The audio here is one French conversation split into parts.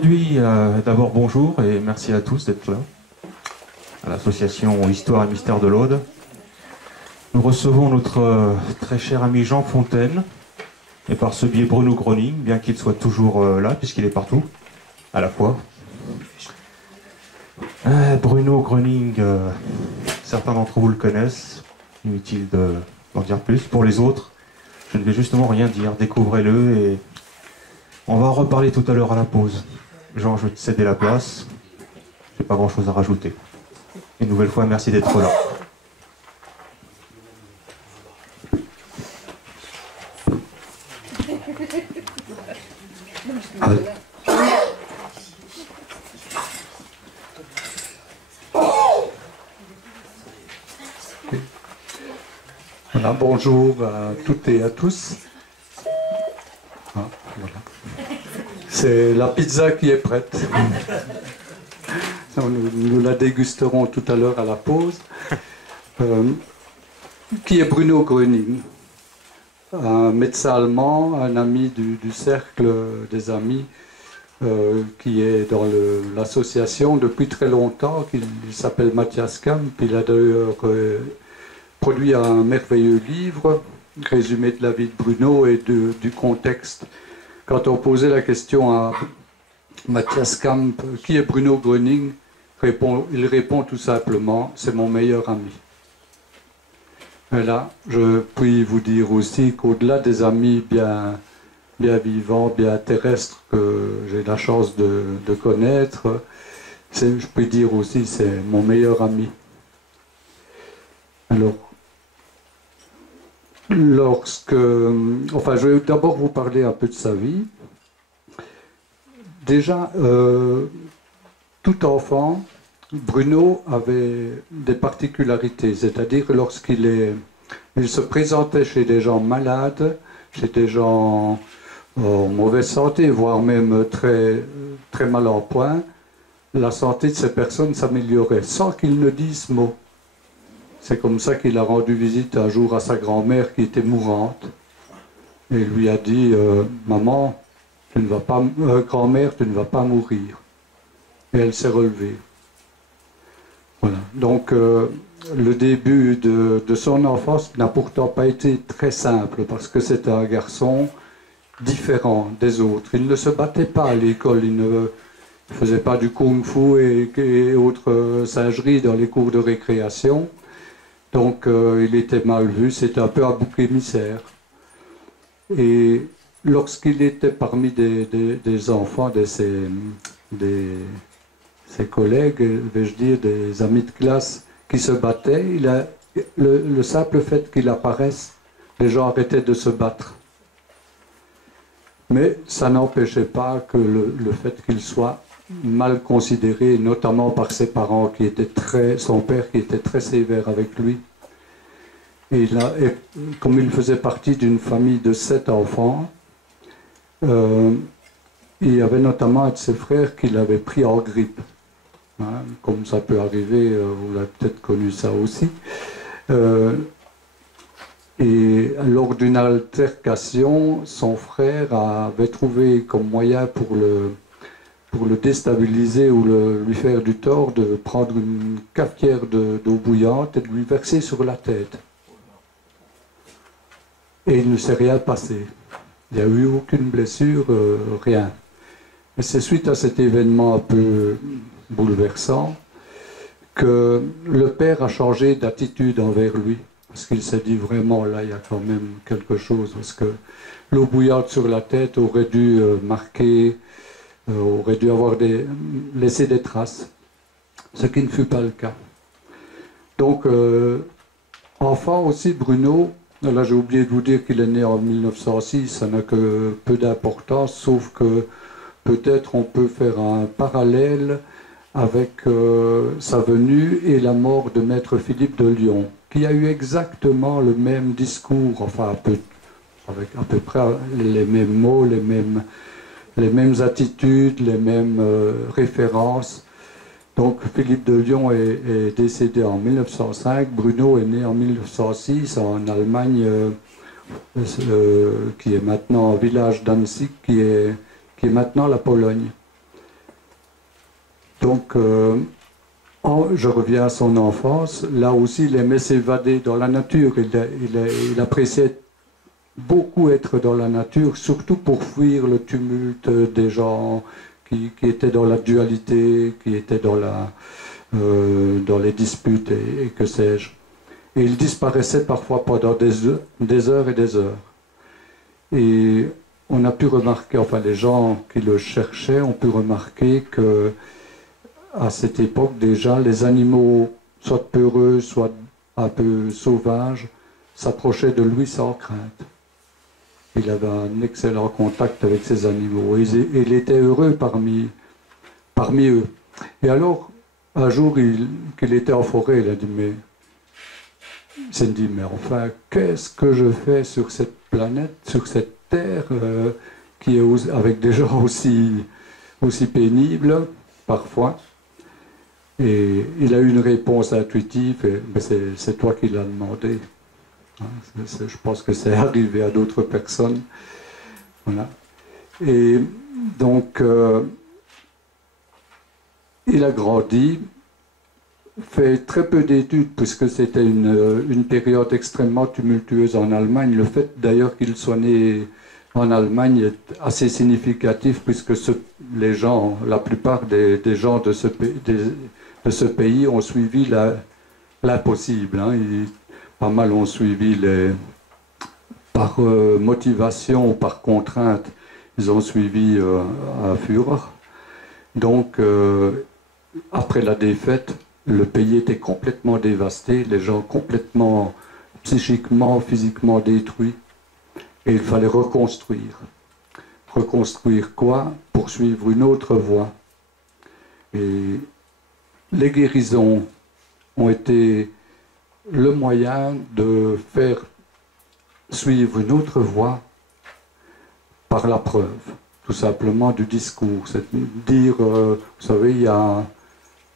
Aujourd'hui, d'abord bonjour et merci à tous d'être là, à l'association Histoire et Mystère de l'Aude. Nous recevons notre très cher ami Jean Fontaine, et par ce biais Bruno Groening, bien qu'il soit toujours là, puisqu'il est partout, à la fois. Bruno Groening, certains d'entre vous le connaissent, inutile d'en dire plus. Pour les autres, je ne vais justement rien dire, découvrez-le et on va en reparler tout à l'heure à la pause. Jean, je vais te céder la place, j'ai pas grand chose à rajouter. Une nouvelle fois, merci d'être là. Voilà, bonjour à toutes et à tous. Ah, voilà. C'est la pizza qui est prête. Nous la dégusterons tout à l'heure à la pause. Qui est Bruno Groening? Un médecin allemand, un ami du cercle des amis, qui est dans l'association depuis très longtemps, il s'appelle Matthias Kamp. Il a d'ailleurs produit un merveilleux livre, résumé de la vie de Bruno et du contexte. Quand on posait la question à Matthias Kamp, qui est Bruno Groening, il répond tout simplement, c'est mon meilleur ami. Et là, je puis vous dire aussi qu'au-delà des amis bien vivants, bien terrestres que j'ai la chance de connaître, je puis dire aussi c'est mon meilleur ami. Alors, je vais d'abord vous parler un peu de sa vie. Déjà, tout enfant, Bruno avait des particularités, c'est-à-dire lorsqu'il se présentait chez des gens malades, chez des gens en mauvaise santé, voire même très, très mal en point, la santé de ces personnes s'améliorait sans qu'il ne dise mot. C'est comme ça qu'il a rendu visite un jour à sa grand-mère qui était mourante et lui a dit maman, tu ne vas pas, grand-mère, tu ne vas pas mourir. Et elle s'est relevée. Voilà. Donc le début de son enfance n'a pourtant pas été très simple parce que c'était un garçon différent des autres. Il ne se battait pas à l'école, il ne faisait pas du kung-fu et autres singeries dans les cours de récréation. Donc il était mal vu, c'était un peu un bouc émissaire. Et lorsqu'il était parmi des enfants de ses collègues, vais-je dire, des amis de classe qui se battaient, le simple fait qu'il apparaisse, les gens arrêtaient de se battre. Mais ça n'empêchait pas que le fait qu'il soit mal considéré, notamment par ses parents qui étaient son père qui était très sévère avec lui. Et comme il faisait partie d'une famille de 7 enfants, il y avait notamment un de ses frères qui l'avait pris en grippe. Hein, comme ça peut arriver, vous l'avez peut-être connu ça aussi. Et lors d'une altercation, son frère avait trouvé comme moyen pour le déstabiliser ou lui faire du tort de prendre une cafetière d'eau bouillante et de lui verser sur la tête. Et il ne s'est rien passé. Il n'y a eu aucune blessure, rien. Et c'est suite à cet événement un peu bouleversant que le père a changé d'attitude envers lui. Parce qu'il s'est dit vraiment, là, il y a quand même quelque chose. Parce que l'eau bouillante sur la tête aurait dû marquer, aurait dû laisser des traces. Ce qui ne fut pas le cas. Donc, enfant aussi, Bruno, là j'ai oublié de vous dire qu'il est né en 1906, ça n'a que peu d'importance, sauf que peut-être on peut faire un parallèle avec sa venue et la mort de Maître Philippe de Lyon, qui a eu exactement le même discours, enfin avec à peu près les mêmes mots, les mêmes attitudes, les mêmes références. Donc Philippe de Lyon est décédé en 1905, Bruno est né en 1906 en Allemagne, qui est maintenant un village d'Annecy, qui est maintenant la Pologne. Donc, je reviens à son enfance. Là aussi, il aimait s'évader dans la nature. Il appréciait beaucoup être dans la nature, surtout pour fuir le tumulte des gens qui étaient dans la dualité, qui étaient dans les disputes et que sais-je. Et il disparaissait parfois pendant des heures et des heures. Et on a pu remarquer, enfin les gens qui le cherchaient ont pu remarquer que à cette époque déjà, les animaux, soit peureux, soit un peu sauvages, s'approchaient de lui sans crainte. Il avait un excellent contact avec ces animaux et il était heureux parmi eux. Et alors, un jour qu'il était en forêt, il a dit, mais il s'est dit, mais enfin, qu'est-ce que je fais sur cette planète, sur cette terre, qui est avec des gens aussi pénibles, parfois. Et il a eu une réponse intuitive, mais c'est toi qui l'as demandé. Je pense que c'est arrivé à d'autres personnes. Voilà. Et donc, il a grandi, fait très peu d'études, puisque c'était une période extrêmement tumultueuse en Allemagne. Le fait d'ailleurs qu'il soit né en Allemagne est assez significatif, puisque les gens, la plupart des gens de ce pays ont suivi l'impossible. Hein. Pas mal ont suivi par motivation ou par contrainte, ils ont suivi un Führer. Donc, après la défaite, le pays était complètement dévasté, les gens complètement psychiquement, physiquement détruits. Et il fallait reconstruire. Reconstruire quoi? Poursuivre une autre voie. Et les guérisons ont été le moyen de faire suivre une autre voie par la preuve, tout simplement du discours. C'est dire, vous savez, il y a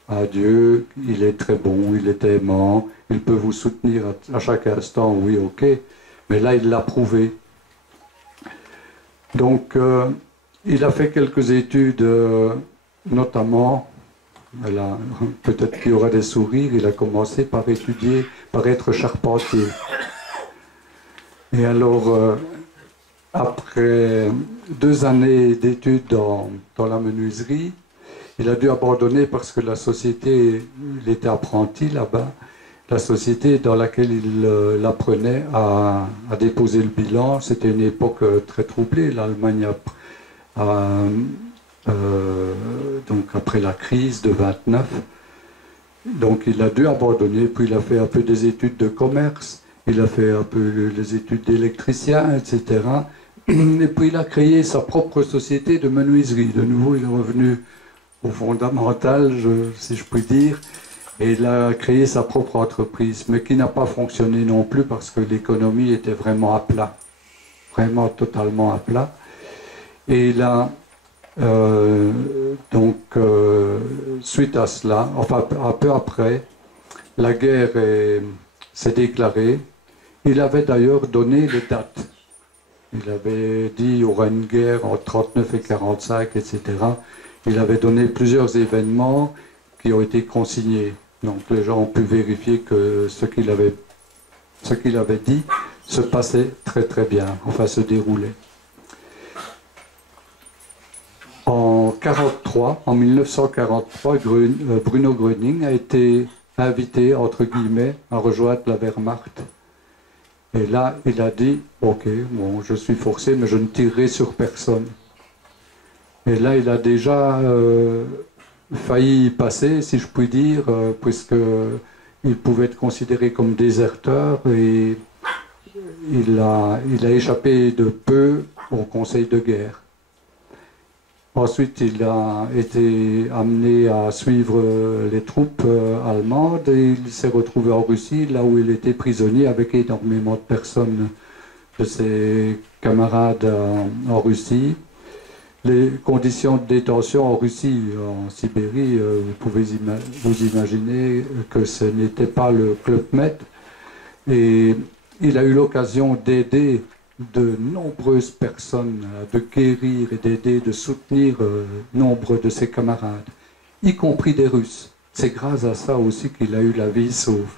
un Dieu, il est très bon, il est aimant, il peut vous soutenir à chaque instant, oui, ok, mais là, il l'a prouvé. Donc, il a fait quelques études, notamment, peut-être qu'il y aura des sourires, il a commencé par étudier, par être charpentier. Et alors, après 2 années d'études dans la menuiserie, il a dû abandonner parce que la société, il était apprenti là-bas, la société dans laquelle il apprenait à déposer le bilan, c'était une époque très troublée, l'Allemagne donc après la crise de 29. Donc il a dû abandonner, puis il a fait un peu des études de commerce, il a fait un peu les études d'électricien, etc. Et puis il a créé sa propre société de menuiserie. De nouveau, il est revenu au fondamental, si je puis dire, et il a créé sa propre entreprise, mais qui n'a pas fonctionné non plus parce que l'économie était vraiment à plat, vraiment totalement à plat. Et il a suite à cela, enfin un peu après, la guerre s'est déclarée. Il avait d'ailleurs donné les dates. Il avait dit qu'il y aura une guerre en 39 et 45, etc. Il avait donné plusieurs événements qui ont été consignés. Donc les gens ont pu vérifier que ce qu'il avait dit se passait très très bien, enfin se déroulait. En 1943, Bruno Gröning a été invité, entre guillemets, à rejoindre la Wehrmacht. Et là, il a dit, ok, bon, je suis forcé, mais je ne tirerai sur personne. Et là, il a déjà failli y passer, si je puis dire, puisqu'il pouvait être considéré comme déserteur et il a échappé de peu au conseil de guerre. Ensuite, il a été amené à suivre les troupes allemandes et il s'est retrouvé en Russie, là où il était prisonnier avec énormément de personnes de ses camarades en Russie. Les conditions de détention en Russie, en Sibérie, vous pouvez vous imaginer que ce n'était pas le Club Med. Et il a eu l'occasion d'aider de nombreuses personnes, de guérir et d'aider, de soutenir nombre de ses camarades. y compris des Russes. C'est grâce à ça aussi qu'il a eu la vie sauve.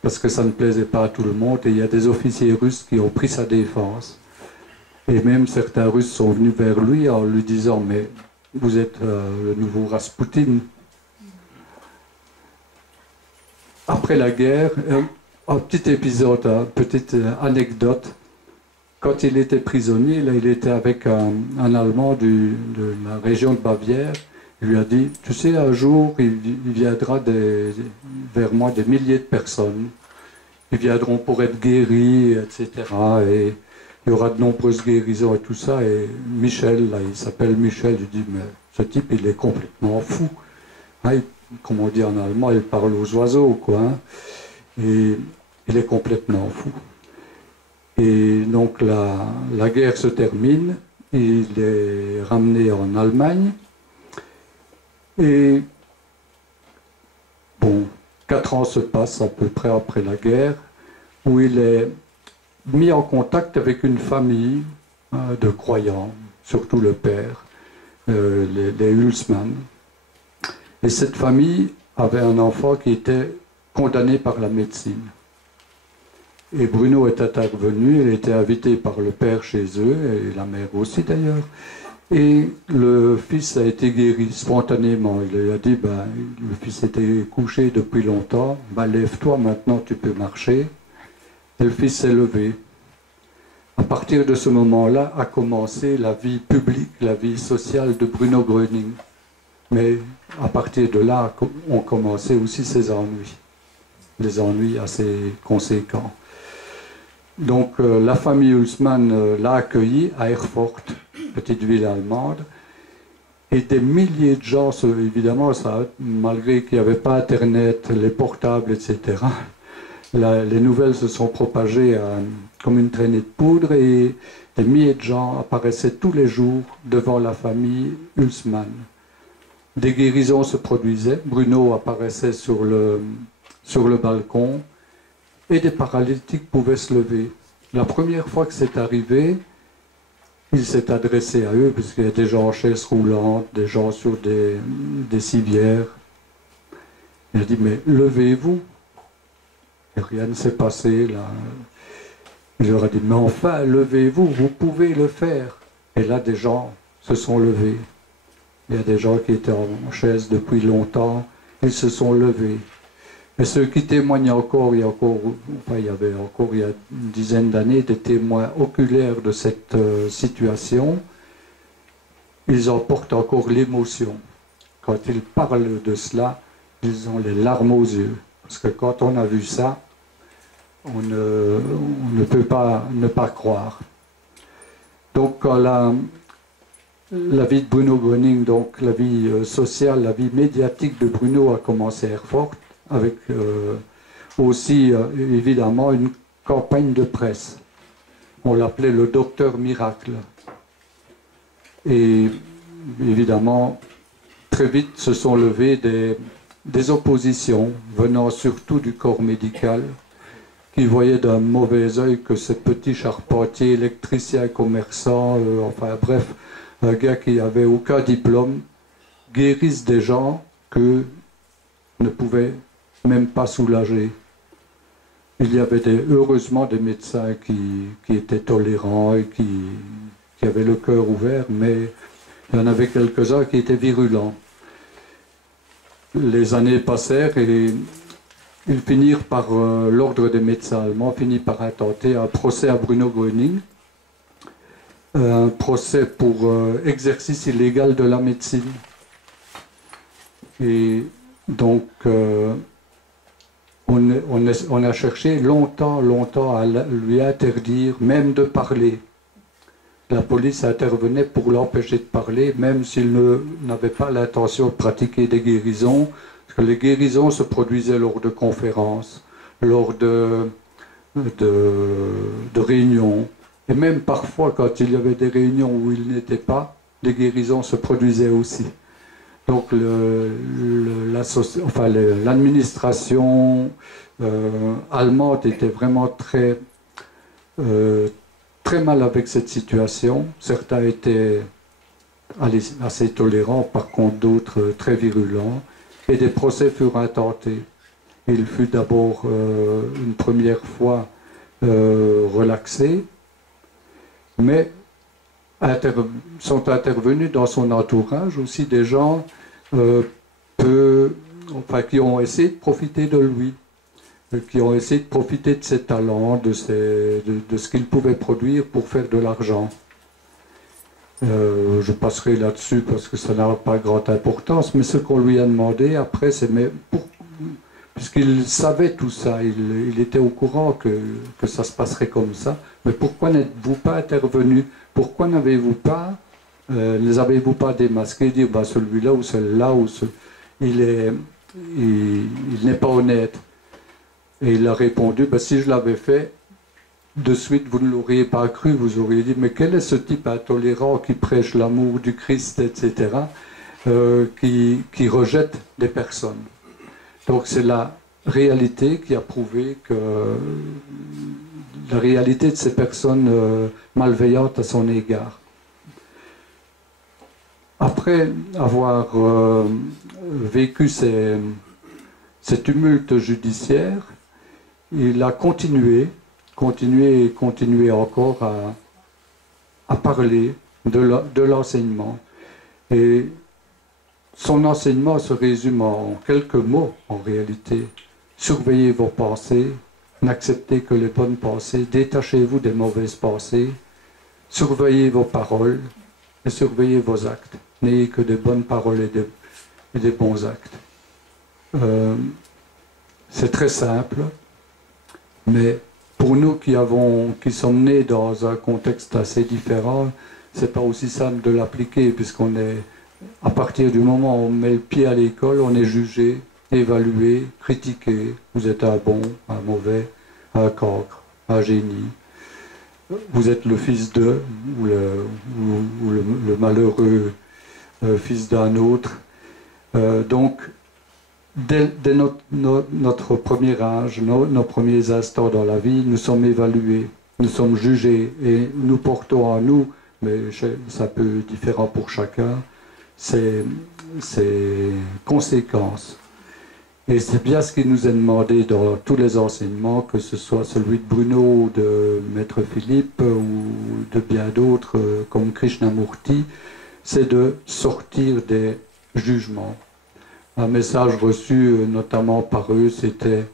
Parce que ça ne plaisait pas à tout le monde et il y a des officiers russes qui ont pris sa défense. Et même certains Russes sont venus vers lui en lui disant « Mais vous êtes le nouveau Raspoutine ». Après la guerre, un petit épisode, une petite anecdote. Quand il était prisonnier, là, il était avec un Allemand de la région de Bavière. Il lui a dit, tu sais, un jour, il viendra vers moi des milliers de personnes. Ils viendront pour être guéris, etc. Et il y aura de nombreuses guérisons et tout ça. Et Michel, là, il s'appelle Michel, il dit, mais ce type, il est complètement fou. Hein, comme on dit en allemand, il parle aux oiseaux, quoi. Hein. Et il est complètement fou. Et donc la guerre se termine, il est ramené en Allemagne. Et bon, 4 ans se passent à peu près après la guerre, où il est mis en contact avec une famille de croyants, surtout le père, les Hulsmann. Et cette famille avait un enfant qui était condamné par la médecine. Et Bruno est intervenu, il était invité par le père chez eux, et la mère aussi d'ailleurs. Et le fils a été guéri spontanément. Il lui a dit, ben, le fils était couché depuis longtemps, ben, lève-toi, maintenant tu peux marcher. Et le fils s'est levé. À partir de ce moment-là a commencé la vie publique, la vie sociale de Bruno Gröning. Mais à partir de là ont commencé aussi ses ennuis, des ennuis assez conséquents. Donc la famille Hulsmann l'a accueilli à Erfurt, petite ville allemande, et des milliers de gens, évidemment, ça, malgré qu'il n'y avait pas Internet, les portables, etc., les nouvelles se sont propagées comme une traînée de poudre et des milliers de gens apparaissaient tous les jours devant la famille Hulsmann. Des guérisons se produisaient, Bruno apparaissait sur le balcon et des paralytiques pouvaient se lever. La première fois que c'est arrivé, il s'est adressé à eux, parce qu'il y a des gens en chaise roulante, des gens sur des civières. Il a dit, mais levez-vous. Et rien ne s'est passé là. Il leur a dit, mais enfin, levez-vous, vous pouvez le faire. Et là, des gens se sont levés. Il y a des gens qui étaient en chaise depuis longtemps, ils se sont levés. Et ceux qui témoignent encore, il y avait encore il y a une dizaine d'années des témoins oculaires de cette situation, ils en portent encore l'émotion. Quand ils parlent de cela, ils ont les larmes aux yeux. Parce que quand on a vu ça, on ne peut pas ne pas croire. Donc quand la vie de Bruno Gröning, donc la vie sociale, la vie médiatique de Bruno a commencé à Erfurt, avec aussi évidemment une campagne de presse. On l'appelait le docteur miracle. Et évidemment, très vite se sont levées des oppositions venant surtout du corps médical, qui voyait d'un mauvais œil que ce petit charpentier, électricien, commerçant, enfin bref, un gars qui n'avait aucun diplôme, guérisse des gens que ne pouvaient même pas soulager. Il y avait heureusement des médecins qui étaient tolérants et qui avaient le cœur ouvert, mais il y en avait quelques-uns qui étaient virulents. Les années passèrent et ils finirent par, l'ordre des médecins allemands, finit par intenter un procès à Bruno Gröning, un procès pour exercice illégal de la médecine. Et donc, on a cherché longtemps à lui interdire même de parler. La police intervenait pour l'empêcher de parler, même s'il n'avait pas l'intention de pratiquer des guérisons, parce que les guérisons se produisaient lors de conférences, lors de réunions, et même parfois quand il y avait des réunions où il n'était pas, les guérisons se produisaient aussi. Donc l'administration allemande était vraiment très mal avec cette situation. Certains étaient assez tolérants, par contre d'autres très virulents, et des procès furent intentés. Il fut d'abord une première fois relaxé, mais sont intervenus dans son entourage aussi des gens qui ont essayé de profiter de lui, qui ont essayé de profiter de ses talents, de ce qu'il pouvait produire pour faire de l'argent. Je passerai là-dessus parce que ça n'a pas grande importance, mais ce qu'on lui a demandé après, c'est puisqu'il savait tout ça, il était au courant que ça se passerait comme ça, mais pourquoi n'êtes-vous pas intervenu? Pourquoi n'avez-vous pas, les avez-vous pas démasqués, dire bah, celui-là ou celle-là, il n'est pas honnête? Et il a répondu, bah, si je l'avais fait, de suite, vous ne l'auriez pas cru, vous auriez dit, mais quel est ce type intolérant qui prêche l'amour du Christ, etc., qui rejette des personnes. Donc c'est la réalité qui a prouvé que la réalité de ces personnes malveillantes à son égard. Après avoir vécu ces tumultes judiciaires, il a continué encore à parler de l'enseignement. Et son enseignement se résume en quelques mots, en réalité. Surveillez vos pensées, n'acceptez que les bonnes pensées, détachez-vous des mauvaises pensées, surveillez vos paroles et surveillez vos actes. N'ayez que des bonnes paroles et des bons actes. C'est très simple, mais pour nous qui sommes nés dans un contexte assez différent, c'est pas aussi simple de l'appliquer, puisqu'on est, à partir du moment où on met le pied à l'école, on est jugé, évalué, critiqué. Vous êtes un bon, un mauvais, un cancre, un génie. Vous êtes le fils de, ou le malheureux fils d'un autre. Donc, dès notre premier âge, nos premiers instants dans la vie, nous sommes évalués, nous sommes jugés et nous portons en nous, mais ça peut être différent pour chacun, ces conséquences. Et c'est bien ce qui nous est demandé dans tous les enseignements, que ce soit celui de Bruno, de Maître Philippe ou de bien d'autres comme Krishnamurti, c'est de sortir des jugements. Un message reçu notamment par eux, c'était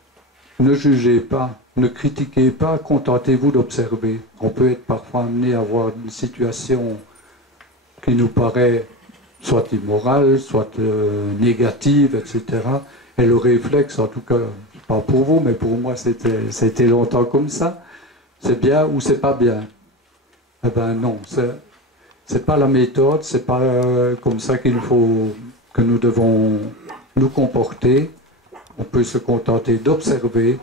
« Ne jugez pas, ne critiquez pas, contentez-vous d'observer ». On peut être parfois amené à voir une situation qui nous paraît soit immorale, soit négative, etc. Et le réflexe, en tout cas, pas pour vous, mais pour moi, c'était longtemps comme ça. C'est bien ou c'est pas bien? Eh ben non, c'est pas la méthode, c'est pas comme ça que nous devons nous comporter. On peut se contenter d'observer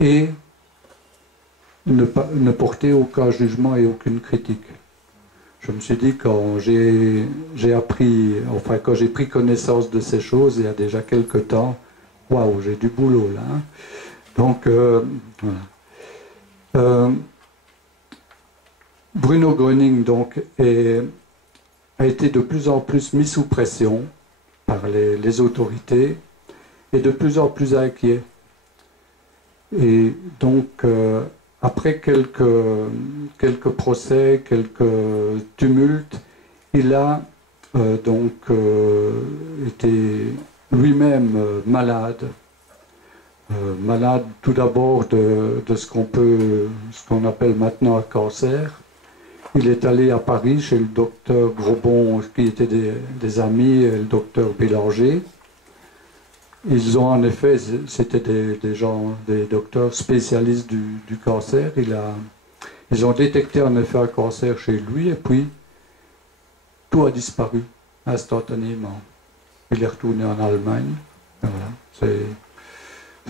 et ne porter aucun jugement et aucune critique. Je me suis dit, quand j'ai pris connaissance de ces choses il y a déjà quelque temps, waouh, j'ai du boulot là. Hein. Donc, voilà. Bruno Gröning donc, a été de plus en plus mis sous pression par les autorités et de plus en plus inquiet. Et donc, après quelques procès, quelques tumultes, il a été lui-même malade. Malade tout d'abord de ce qu'on appelle maintenant un cancer. Il est allé à Paris chez le docteur Grobon, qui étaient des amis, et le docteur Bélanger. Ils ont en effet, c'était des docteurs spécialistes du cancer. Ils ont détecté en effet un cancer chez lui et puis tout a disparu instantanément. Il est retourné en Allemagne. Voilà.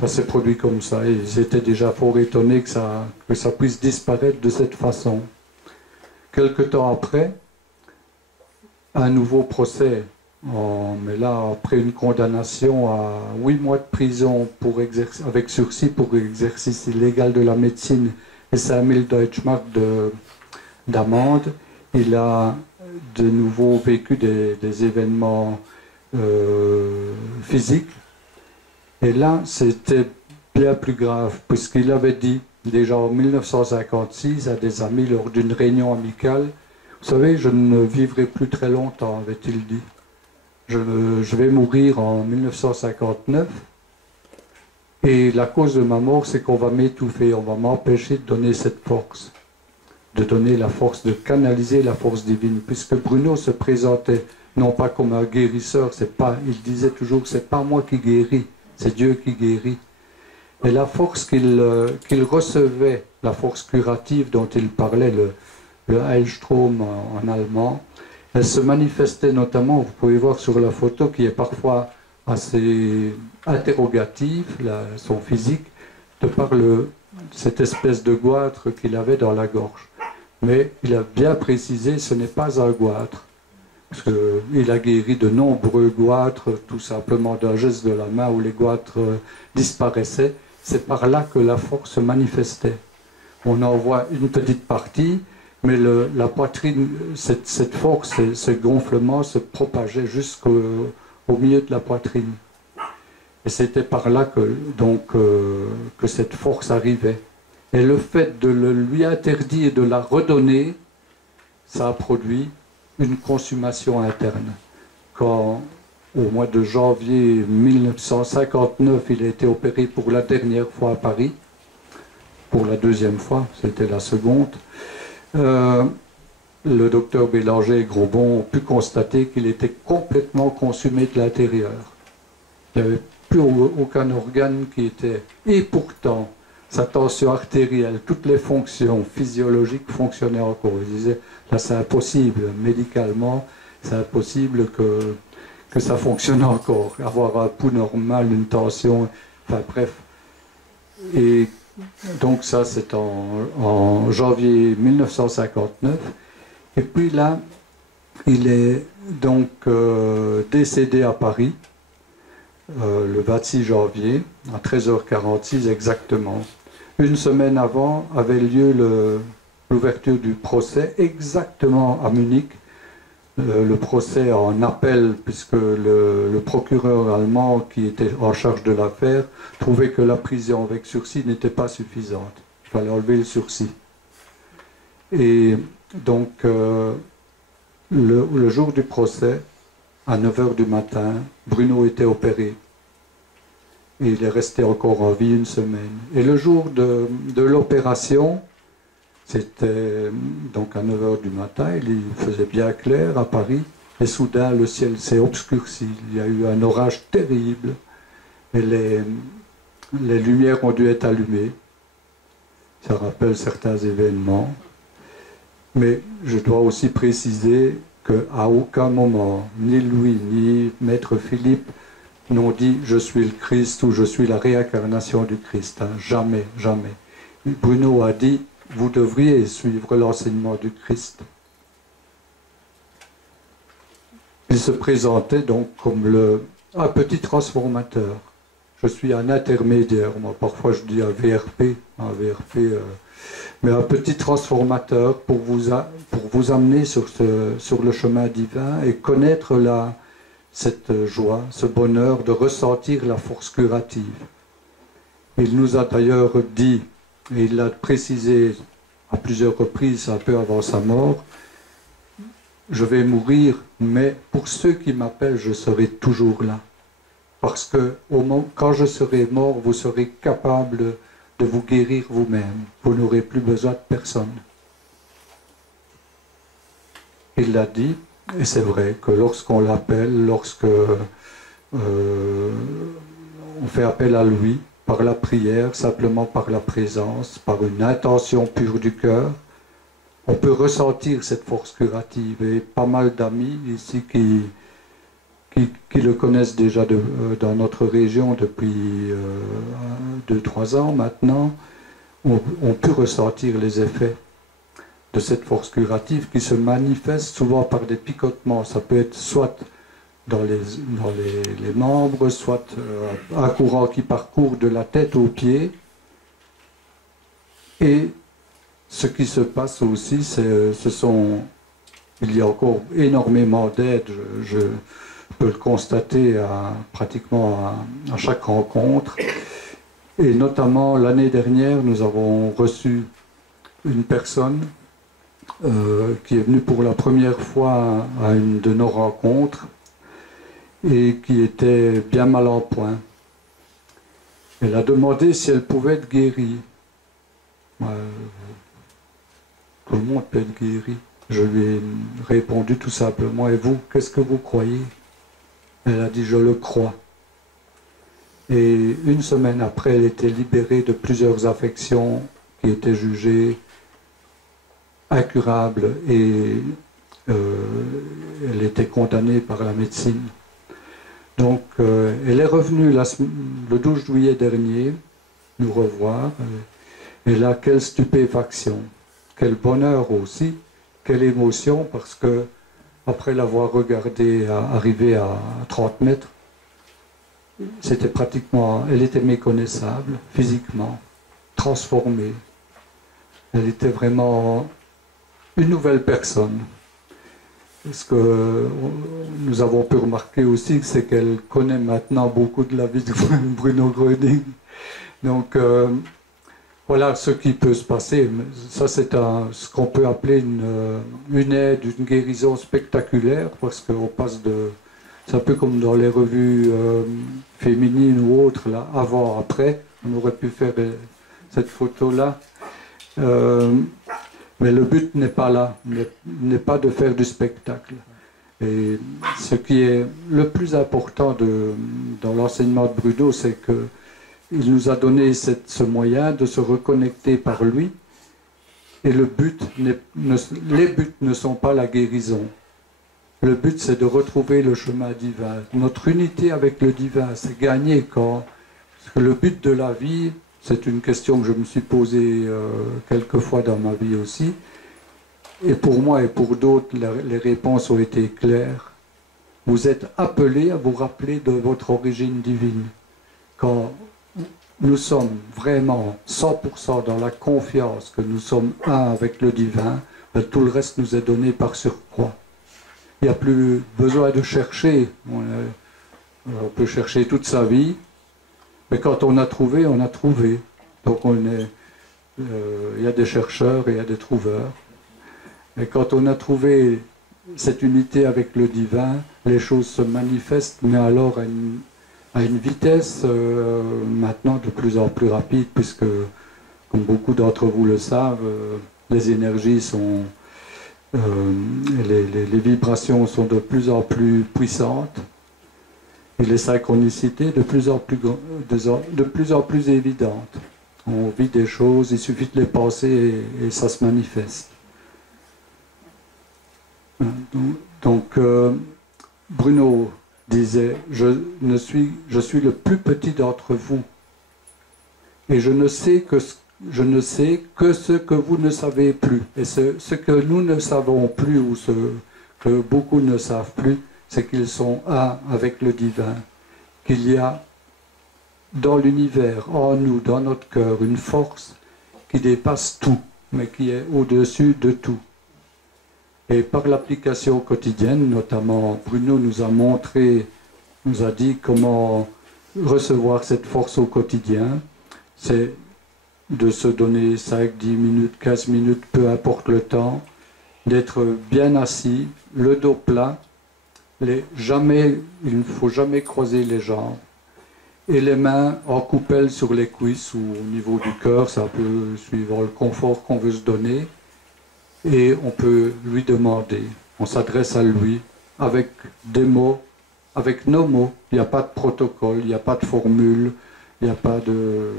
Ça s'est produit comme ça. Et ils étaient déjà fort étonnés que ça puisse disparaître de cette façon. Quelque temps après, un nouveau procès. Mais là, après une condamnation à 8 mois de prison avec sursis pour exercice illégal de la médecine et 5000 Deutschmark d'amende, il a de nouveau vécu des événements physiques. Et là, c'était bien plus grave, puisqu'il avait dit, déjà en 1956, à des amis lors d'une réunion amicale, vous savez, je ne vivrai plus très longtemps, avait-il dit. Je vais mourir en 1959. Et la cause de ma mort, c'est qu'on va m'étouffer, on va m'empêcher de donner cette force, de donner la force, de canaliser la force divine, puisque Bruno se présentait non pas comme un guérisseur, il disait toujours que c'est pas moi qui guéris, c'est Dieu qui guérit. Et la force qu'il recevait, la force curative dont il parlait, le Heilstrom en allemand, elle se manifestait notamment, vous pouvez voir sur la photo, qui est parfois assez interrogative, son physique, de par cette espèce de goitre qu'il avait dans la gorge. Mais il a bien précisé, ce n'est pas un goitre, parce qu'il a guéri de nombreux goitres, tout simplement d'un geste de la main où les goitres disparaissaient. C'est par là que la force se manifestait. On en voit une petite partie, mais la poitrine, cette force, ce gonflement se propageait jusqu'au milieu de la poitrine. Et c'était par là que cette force arrivait. Et le fait de le lui interdire et de la redonner, ça a produit une consommation interne. Quand, au mois de janvier 1959, il a été opéré pour la dernière fois à Paris, pour la deuxième fois, c'était la seconde, le docteur Bélanger et Grosbon ont pu constater qu'il était complètement consumé de l'intérieur. Il n'y avait plus aucun organe qui était... Et pourtant, sa tension artérielle, toutes les fonctions physiologiques fonctionnaient encore. Il disait, là c'est impossible, médicalement, c'est impossible que ça fonctionne encore. Avoir un pouls normal, une tension, enfin bref. Et donc ça c'est en janvier 1959. Et puis là, il est donc décédé à Paris, le 26 janvier, à 13h46 exactement. Une semaine avant avait lieu l'ouverture du procès, exactement à Munich. Le procès en appel, puisque le procureur allemand qui était en charge de l'affaire trouvait que la prison avec sursis n'était pas suffisante. Il fallait enlever le sursis. Et donc, le jour du procès, à 9h du matin, Bruno était opéré. Et il est resté encore en vie une semaine. Et le jour de l'opération, c'était donc à 9h du matin, il faisait bien clair à Paris, et soudain le ciel s'est obscurci. Il y a eu un orage terrible, et les lumières ont dû être allumées. Ça rappelle certains événements. Mais je dois aussi préciser qu'à aucun moment, ni Louis, ni Maître Philippe n'ont dit « je suis le Christ » ou « je suis la réincarnation du Christ ». Hein. Jamais, jamais. Bruno a dit « vous devriez suivre l'enseignement du Christ ». Il se présentait donc comme un petit transformateur. Je suis un intermédiaire, moi parfois je dis un VRP, mais un petit transformateur pour vous amener sur le chemin divin et connaître cette joie, ce bonheur de ressentir la force curative. Il nous a d'ailleurs dit, et il l'a précisé à plusieurs reprises un peu avant sa mort, je vais mourir, mais pour ceux qui m'appellent, je serai toujours là. Parce que quand je serai mort, vous serez capable de vous guérir vous-même. Vous n'aurez plus besoin de personne. Il l'a dit, et c'est vrai que lorsqu'on l'appelle, on fait appel à lui, par la prière, simplement par la présence, par une intention pure du cœur, on peut ressentir cette force curative. Et pas mal d'amis ici qui le connaissent déjà dans notre région depuis 2-3 ans maintenant, ont pu ressentir les effets de cette force curative qui se manifeste souvent par des picotements. Ça peut être soit dans les membres, soit un courant qui parcourt de la tête aux pieds. Et ce qui se passe aussi, ce sont il y a encore énormément d'aide, je peux le constater pratiquement à chaque rencontre. Et notamment l'année dernière, nous avons reçu une personne qui est venue pour la première fois à une de nos rencontres et qui était bien mal en point. Elle a demandé si elle pouvait être guérie. Tout le monde peut être guéri. Je lui ai répondu tout simplement, et vous, qu'est-ce que vous croyez? Elle a dit, je le crois. Et une semaine après, elle était libérée de plusieurs affections qui étaient jugées incurables et elle était condamnée par la médecine. Donc, elle est revenue le 12 juillet dernier nous revoir. Et là, quelle stupéfaction, quel bonheur aussi, quelle émotion, parce que après l'avoir regardée arriver à 30 mètres, c'était pratiquement, elle était méconnaissable physiquement, transformée. Elle était vraiment une nouvelle personne. Ce que nous avons pu remarquer aussi, c'est qu'elle connaît maintenant beaucoup de la vie de Bruno Gröning. Donc voilà ce qui peut se passer. Ça, c'est ce qu'on peut appeler une aide, une guérison spectaculaire, parce qu'on passe de... C'est un peu comme dans les revues féminines ou autres, là, avant, après. On aurait pu faire cette photo-là. Mais le but n'est pas là, n'est pas de faire du spectacle. Et ce qui est le plus important dans l'enseignement de Bruno, c'est qu'il nous a donné ce moyen de se reconnecter par lui. Et les buts ne sont pas la guérison. Le but, c'est de retrouver le chemin divin. Notre unité avec le divin, c'est gagner quand... Parce que le but de la vie, c'est une question que je me suis posée quelques fois dans ma vie aussi. Et pour moi et pour d'autres, les réponses ont été claires. Vous êtes appelés à vous rappeler de votre origine divine. Quand nous sommes vraiment 100% dans la confiance que nous sommes un avec le divin, tout le reste nous est donné par surcroît. Il n'y a plus besoin de chercher. On peut chercher toute sa vie, mais quand on a trouvé, on a trouvé. Donc il y a des chercheurs et il y a des trouveurs. Et quand on a trouvé cette unité avec le divin, les choses se manifestent, mais alors à une vitesse maintenant de plus en plus rapide, puisque, comme beaucoup d'entre vous le savent, les énergies sont... les vibrations sont de plus en plus puissantes et les synchronicités de plus en plus évidentes. On vit des choses, il suffit de les penser et ça se manifeste. Donc Bruno disait, je suis le plus petit d'entre vous et je ne sais que ce que vous ne savez plus. Et ce que nous ne savons plus, ou ce que beaucoup ne savent plus, c'est qu'ils sont un avec le divin. Qu'il y a dans l'univers, en nous, dans notre cœur, une force qui dépasse tout, mais qui est au-dessus de tout. Et par l'application quotidienne, notamment, Bruno nous a dit comment recevoir cette force au quotidien. C'est de se donner 5, 10 minutes, 15 minutes, peu importe le temps, d'être bien assis, le dos plat, il ne faut jamais croiser les jambes, et les mains en coupelle sur les cuisses ou au niveau du cœur, ça peut suivre le confort qu'on veut se donner, et on peut lui demander, on s'adresse à lui avec des mots, avec nos mots, il n'y a pas de protocole, il n'y a pas de formule, il n'y a pas de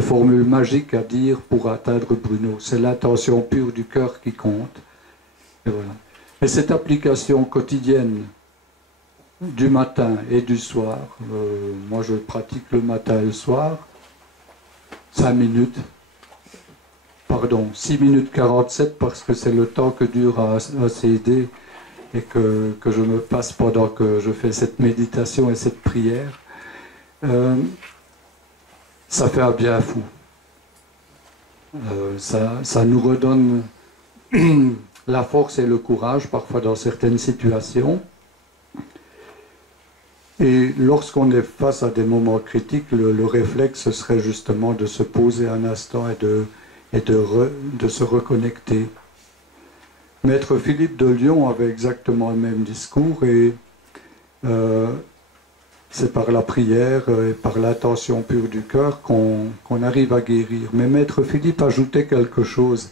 formule magique à dire pour atteindre Bruno. C'est l'intention pure du cœur qui compte. Et voilà. Et cette application quotidienne du matin et du soir, moi je pratique le matin et le soir, 5 minutes, pardon, 6 minutes 47 parce que c'est le temps que dure un CD et que je me passe pendant que je fais cette méditation et cette prière. Ça fait un bien fou. Ça nous redonne la force et le courage, parfois dans certaines situations. Et lorsqu'on est face à des moments critiques, le réflexe ce serait justement de se poser un instant et de se reconnecter. Maître Philippe de Lyon avait exactement le même discours et c'est par la prière et par l'intention pure du cœur qu'on arrive à guérir. Mais Maître Philippe ajoutait quelque chose.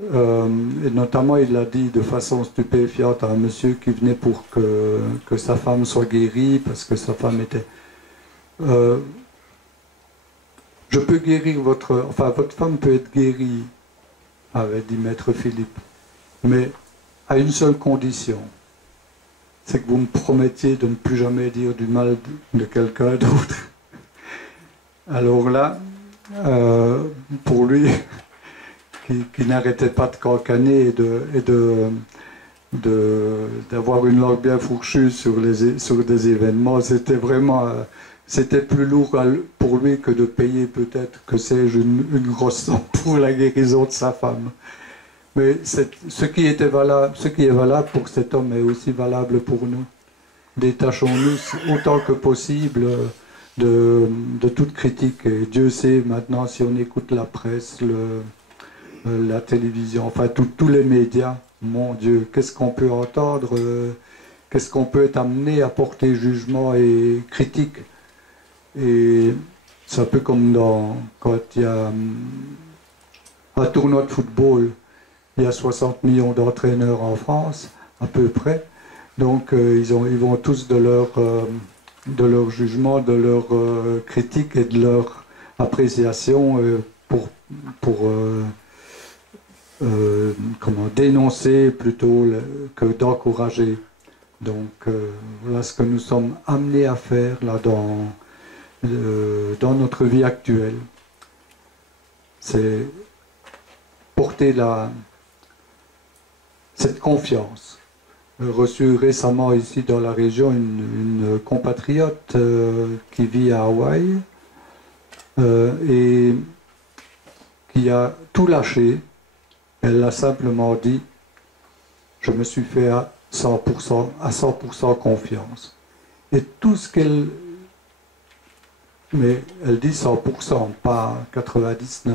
Et notamment, il l'a dit de façon stupéfiante à un monsieur qui venait pour que sa femme soit guérie, parce que sa femme était... je peux guérir votre femme peut être guérie, avait dit Maître Philippe, mais à une seule condition, c'est que vous me promettiez de ne plus jamais dire du mal de quelqu'un d'autre. Alors là, pour lui... qui n'arrêtait pas de cancaner et d'avoir une langue bien fourchue sur des événements. C'était vraiment, c'était plus lourd pour lui que de payer peut-être, que sais-je, une grosse somme pour la guérison de sa femme. Mais ce qui est valable pour cet homme est aussi valable pour nous. Détachons-nous autant que possible de toute critique. Et Dieu sait maintenant, si on écoute la presse, la télévision, enfin tous les médias, mon Dieu, qu'est-ce qu'on peut entendre, qu'est-ce qu'on peut être amené à porter jugement et critique. Et c'est un peu comme quand il y a un tournoi de football, il y a 60 millions d'entraîneurs en France, à peu près, donc ils vont tous de leur jugement, de leur critique et de leur appréciation pour dénoncer plutôt que d'encourager. Donc voilà ce que nous sommes amenés à faire là dans notre vie actuelle. C'est porter cette confiance. J'ai reçu récemment ici dans la région une compatriote qui vit à Hawaï et qui a tout lâché. Elle a simplement dit, je me suis fait à 100% confiance. Et tout ce qu'elle... Mais elle dit 100%, pas 99%.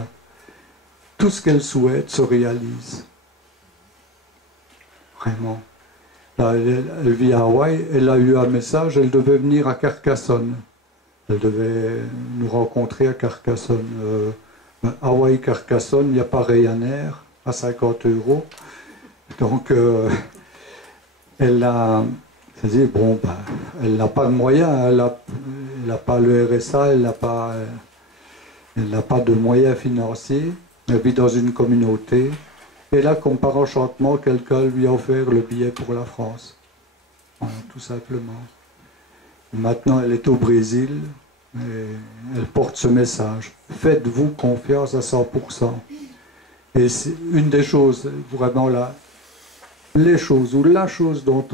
Tout ce qu'elle souhaite se réalise. Vraiment. Là, elle vit à Hawaï, elle a eu un message, elle devait venir à Carcassonne. Elle devait nous rencontrer à Carcassonne. Hawaï-Carcassonne, il n'y a pas Ryanair à 50 €. Donc, elle a dit, bon, elle n'a pas de moyens, elle n'a pas le RSA, elle n'a pas de moyens financiers, elle vit dans une communauté. Et là, comme par enchantement, quelqu'un lui a offert le billet pour la France. Voilà, tout simplement. Maintenant, elle est au Brésil et elle porte ce message. Faites-vous confiance à 100%. Et c'est une des choses, vraiment là, la chose dont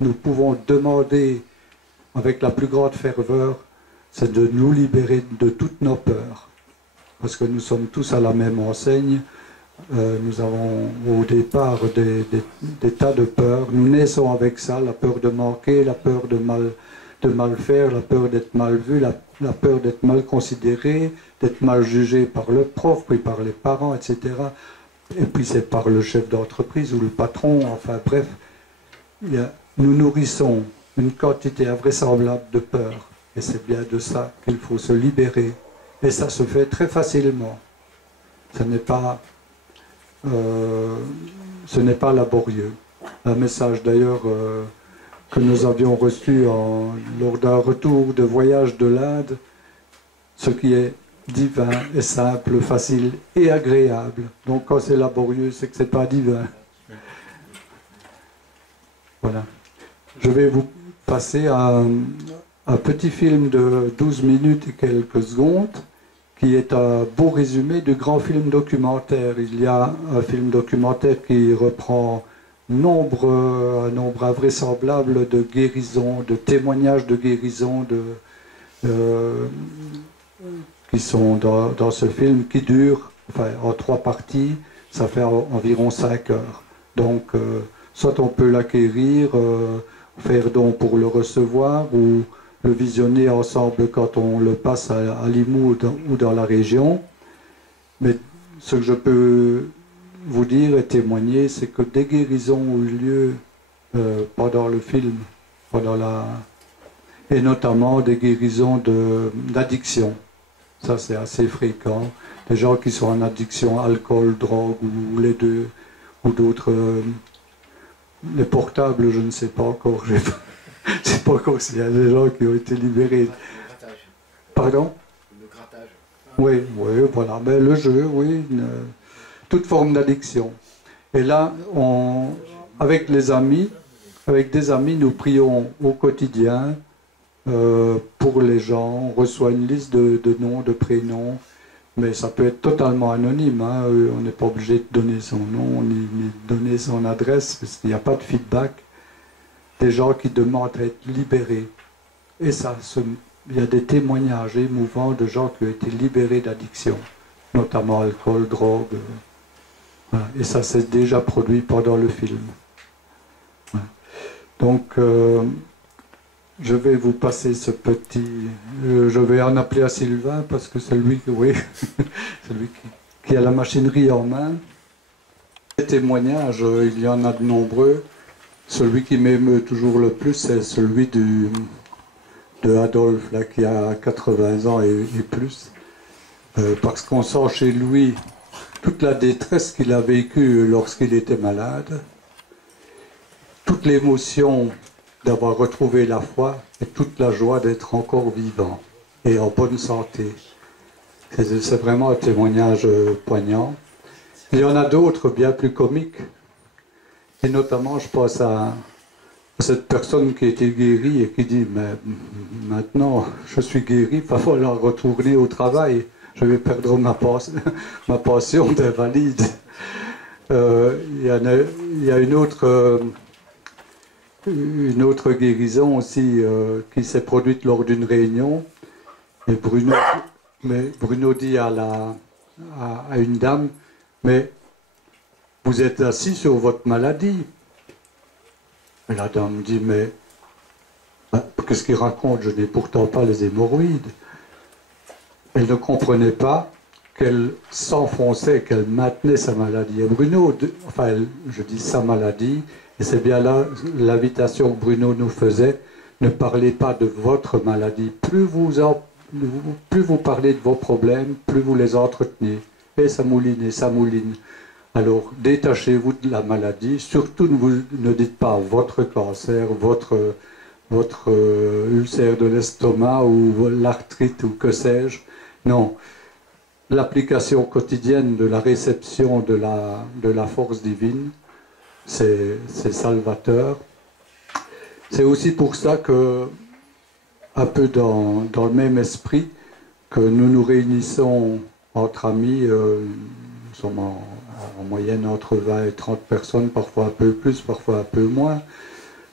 nous pouvons demander avec la plus grande ferveur, c'est de nous libérer de toutes nos peurs. Parce que nous sommes tous à la même enseigne. Nous avons au départ des tas de peurs. Nous naissons avec ça, la peur de manquer, la peur de mal faire, la peur d'être mal vu, la peur d'être mal considéré, d'être mal jugé par le prof, puis par les parents, etc. Et puis c'est par le chef d'entreprise ou le patron, enfin bref. Nous nourrissons une quantité invraisemblable de peur. Et c'est bien de ça qu'il faut se libérer. Et ça se fait très facilement. Ce n'est pas laborieux. Un message d'ailleurs que nous avions reçu lors d'un retour de voyage de l'Inde, ce qui est divin et simple, facile et agréable. Donc quand c'est laborieux, c'est que ce n'est pas divin. Voilà. Je vais vous passer un petit film de 12 minutes et quelques secondes qui est un beau résumé du grand film documentaire. Il y a un film documentaire qui reprend un nombre invraisemblable de guérisons, de témoignages de guérisons qui sont dans ce film qui dure en 3 parties. ça fait environ 5 heures. Donc, soit on peut l'acquérir, faire don pour le recevoir, ou le visionner ensemble quand on le passe à Limoux ou dans la région. Mais ce que je peux vous dire et témoigner, c'est que des guérisons ont eu lieu pendant le film, et notamment des guérisons d'addiction. Ça, c'est assez fréquent. Des gens qui sont en addiction alcool, drogue, ou les deux, ou d'autres. Les portables, je ne sais pas encore. Je ne sais pas encore s'il y a des gens qui ont été libérés. Le grattage. Pardon? Le grattage. Oui, oui, voilà. Mais le jeu, oui. Toute forme d'addiction. Et là, avec des amis, nous prions au quotidien pour les gens. On reçoit une liste de noms, de prénoms. Mais ça peut être totalement anonyme, hein. On n'est pas obligé de donner son nom, ni de donner son adresse, parce qu'il n'y a pas de feedback. Des gens qui demandent à être libérés. Et ça, il y a des témoignages émouvants de gens qui ont été libérés d'addiction, notamment alcool, drogue. Voilà. Et ça s'est déjà produit pendant le film. Voilà. Donc, je vais vous passer ce petit... je vais en appeler à Sylvain parce que c'est lui, oui, c'est lui qui a la machinerie en main. Les témoignages, il y en a de nombreux. Celui qui m'émeut toujours le plus, c'est celui de Adolphe, là, qui a 80 ans et plus. Parce qu'on sent chez lui toute la détresse qu'il a vécue lorsqu'il était malade, toute l'émotion d'avoir retrouvé la foi et toute la joie d'être encore vivant et en bonne santé. C'est vraiment un témoignage poignant. Il y en a d'autres bien plus comiques. Et notamment, je pense à cette personne qui a été guérie et qui dit « Mais maintenant, je suis guéri, il va falloir retourner au travail. Je vais perdre ma pension d'invalide. » Il y a une autre guérison aussi qui s'est produite lors d'une réunion. Et Bruno dit à une dame, mais vous êtes assis sur votre maladie. Et la dame dit, mais qu'est-ce qu'il raconte? Je n'ai pourtant pas les hémorroïdes. Elle ne comprenait pas qu'elle s'enfonçait, qu'elle maintenait sa maladie. Et Bruno, je dis sa maladie, et c'est bien là l'invitation que Bruno nous faisait, ne parlez pas de votre maladie. Plus vous parlez de vos problèmes, plus vous les entretenez. Et ça mouline, et ça mouline. Alors, détachez-vous de la maladie. Surtout, ne dites pas votre cancer, votre ulcère de l'estomac ou l'arthrite ou que sais-je. Non. L'application quotidienne de la réception de la force divine, c'est salvateur. C'est aussi pour ça que, un peu dans le même esprit, que nous nous réunissons entre amis, nous sommes en moyenne entre 20 et 30 personnes, parfois un peu plus, parfois un peu moins.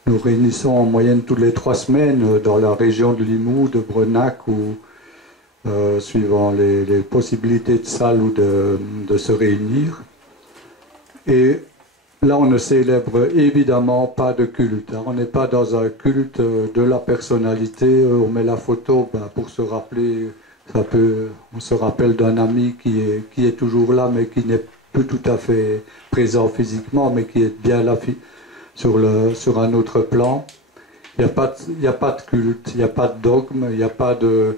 Nous réunissons en moyenne toutes les 3 semaines dans la région de Limoux, de Brenac, ou suivant les possibilités de salle ou de se réunir. Et là, on ne célèbre évidemment pas de culte. On n'est pas dans un culte de la personnalité. On met la photo pour se rappeler. On se rappelle d'un ami qui est toujours là, mais qui n'est plus tout à fait présent physiquement, mais qui est bien là sur un autre plan. Il n'y a pas de culte, il n'y a pas de dogme, il n'y a pas de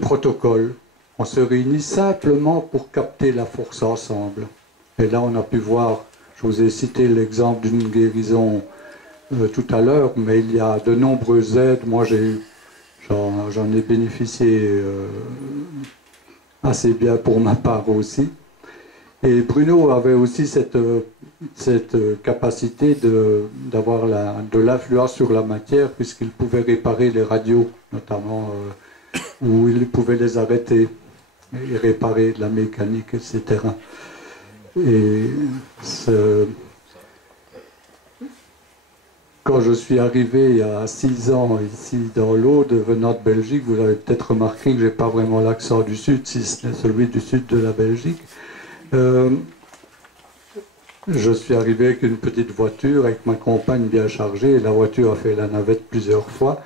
protocole. On se réunit simplement pour capter la force ensemble. Et là, on a pu voir, je vous ai cité l'exemple d'une guérison tout à l'heure, mais il y a de nombreuses aides. Moi, j'en ai bénéficié assez bien pour ma part aussi. Et Bruno avait aussi cette capacité d'avoir de l'influence sur la matière, puisqu'il pouvait réparer les radios, notamment, où il pouvait les arrêter et réparer de la mécanique, etc. Et quand je suis arrivé il y a 6 ans ici dans l'Aude, venant de Belgique, vous avez peut-être remarqué que je n'ai pas vraiment l'accent du Sud, si ce n'est celui du Sud de la Belgique. je suis arrivé avec une petite voiture, avec ma compagne bien chargée, et la voiture a fait la navette plusieurs fois,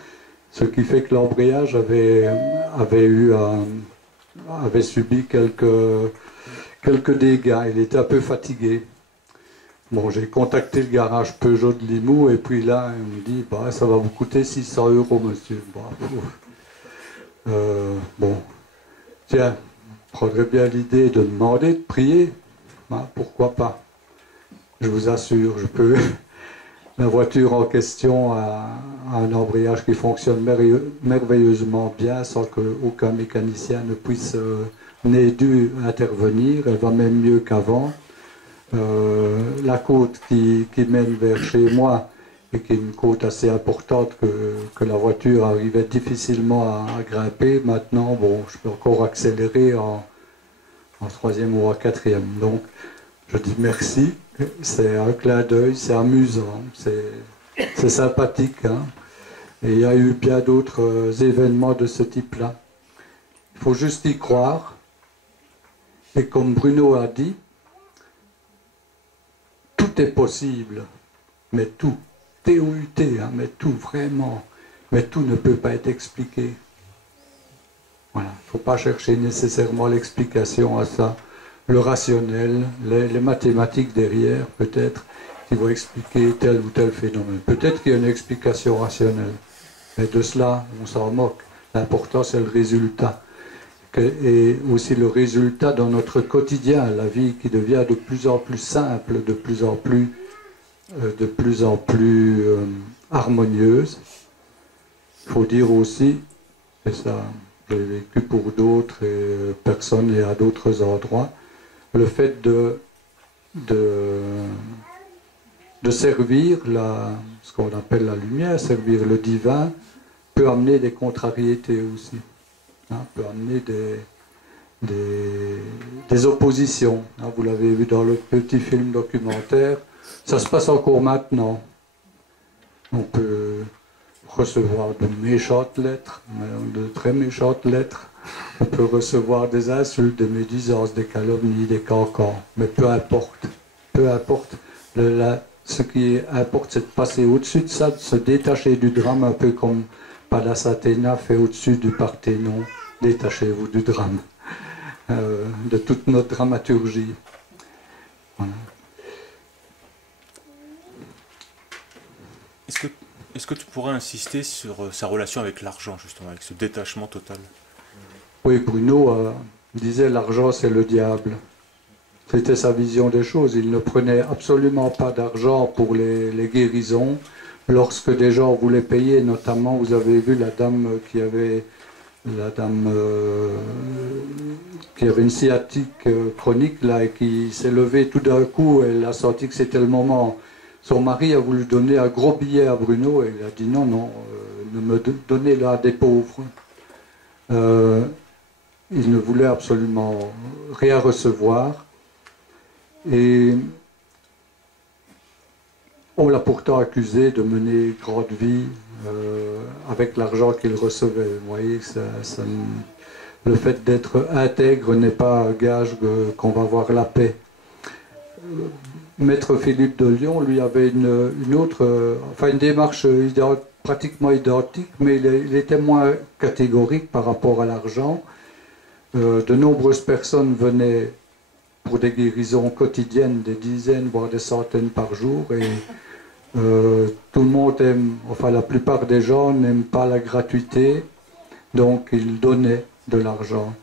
ce qui fait que l'embrayage avait subi quelques dégâts. Il était un peu fatigué. Bon, j'ai contacté le garage Peugeot de Limoux, et puis là, il me dit, bah, ça va vous coûter 600 €, monsieur. Bon, tiens, je prendrais bien l'idée de demander, de prier. Hein, pourquoi pas? Je vous assure, je peux. La voiture en question a un embrayage qui fonctionne merveilleusement bien sans qu'aucun mécanicien n'ait dû intervenir. Elle va même mieux qu'avant. La côte qui mène vers chez moi, et qui est une côte assez importante que la voiture arrivait difficilement à grimper, maintenant, bon, je peux encore accélérer en troisième ou en quatrième. Donc, je dis merci. C'est un clin d'œil, c'est amusant, c'est sympathique. Hein. Et il y a eu bien d'autres événements de ce type-là. Il faut juste y croire. Et comme Bruno a dit, tout est possible, mais tout, T-O-U-T, hein, mais tout, vraiment, mais tout ne peut pas être expliqué. Voilà, il ne faut pas chercher nécessairement l'explication à ça. Le rationnel, les mathématiques derrière, peut-être, qui vont expliquer tel ou tel phénomène. Peut-être qu'il y a une explication rationnelle, mais de cela, on s'en moque. L'important, c'est le résultat. Et aussi le résultat dans notre quotidien, la vie qui devient de plus en plus simple, de plus en plus harmonieuse. Il faut dire aussi, et ça, j'ai vécu pour d'autres personnes et à d'autres endroits, le fait de servir ce qu'on appelle la lumière, servir le divin, peut amener des contrariétés aussi. Hein, peut amener des oppositions. Hein, vous l'avez vu dans le petit film documentaire, ça se passe encore maintenant. On peut recevoir de méchantes lettres, de très méchantes lettres. On peut recevoir des insultes, des médisances, des calomnies, des cancans. Mais peu importe. Peu importe. Ce qui importe, c'est de passer au-dessus de ça, de se détacher du drame, un peu comme Pallas Athéna fait au-dessus du Parthénon. Détachez-vous du drame, de toute notre dramaturgie. Voilà. Est-ce que tu pourrais insister sur sa relation avec l'argent, justement, avec ce détachement total? Oui, Bruno disait l'argent c'est le diable. C'était sa vision des choses. Il ne prenait absolument pas d'argent pour les guérisons. Lorsque des gens voulaient payer, notamment, vous avez vu la dame qui avait une sciatique chronique là, et qui s'est levée tout d'un coup, elle a senti que c'était le moment. Son mari a voulu donner un gros billet à Bruno et il a dit non, ne me donnez-le à des pauvres. Il ne voulait absolument rien recevoir. Et on l'a pourtant accusé de mener grande vie avec l'argent qu'il recevait. Vous voyez, le fait d'être intègre n'est pas un gage qu'on va avoir la paix. Maître Philippe de Lyon, lui, avait une démarche pratiquement identique, mais il était moins catégorique par rapport à l'argent. De nombreuses personnes venaient pour des guérisons quotidiennes, des dizaines, voire des centaines par jour, et tout le monde la plupart des gens n'aiment pas la gratuité, donc ils donnaient de l'argent.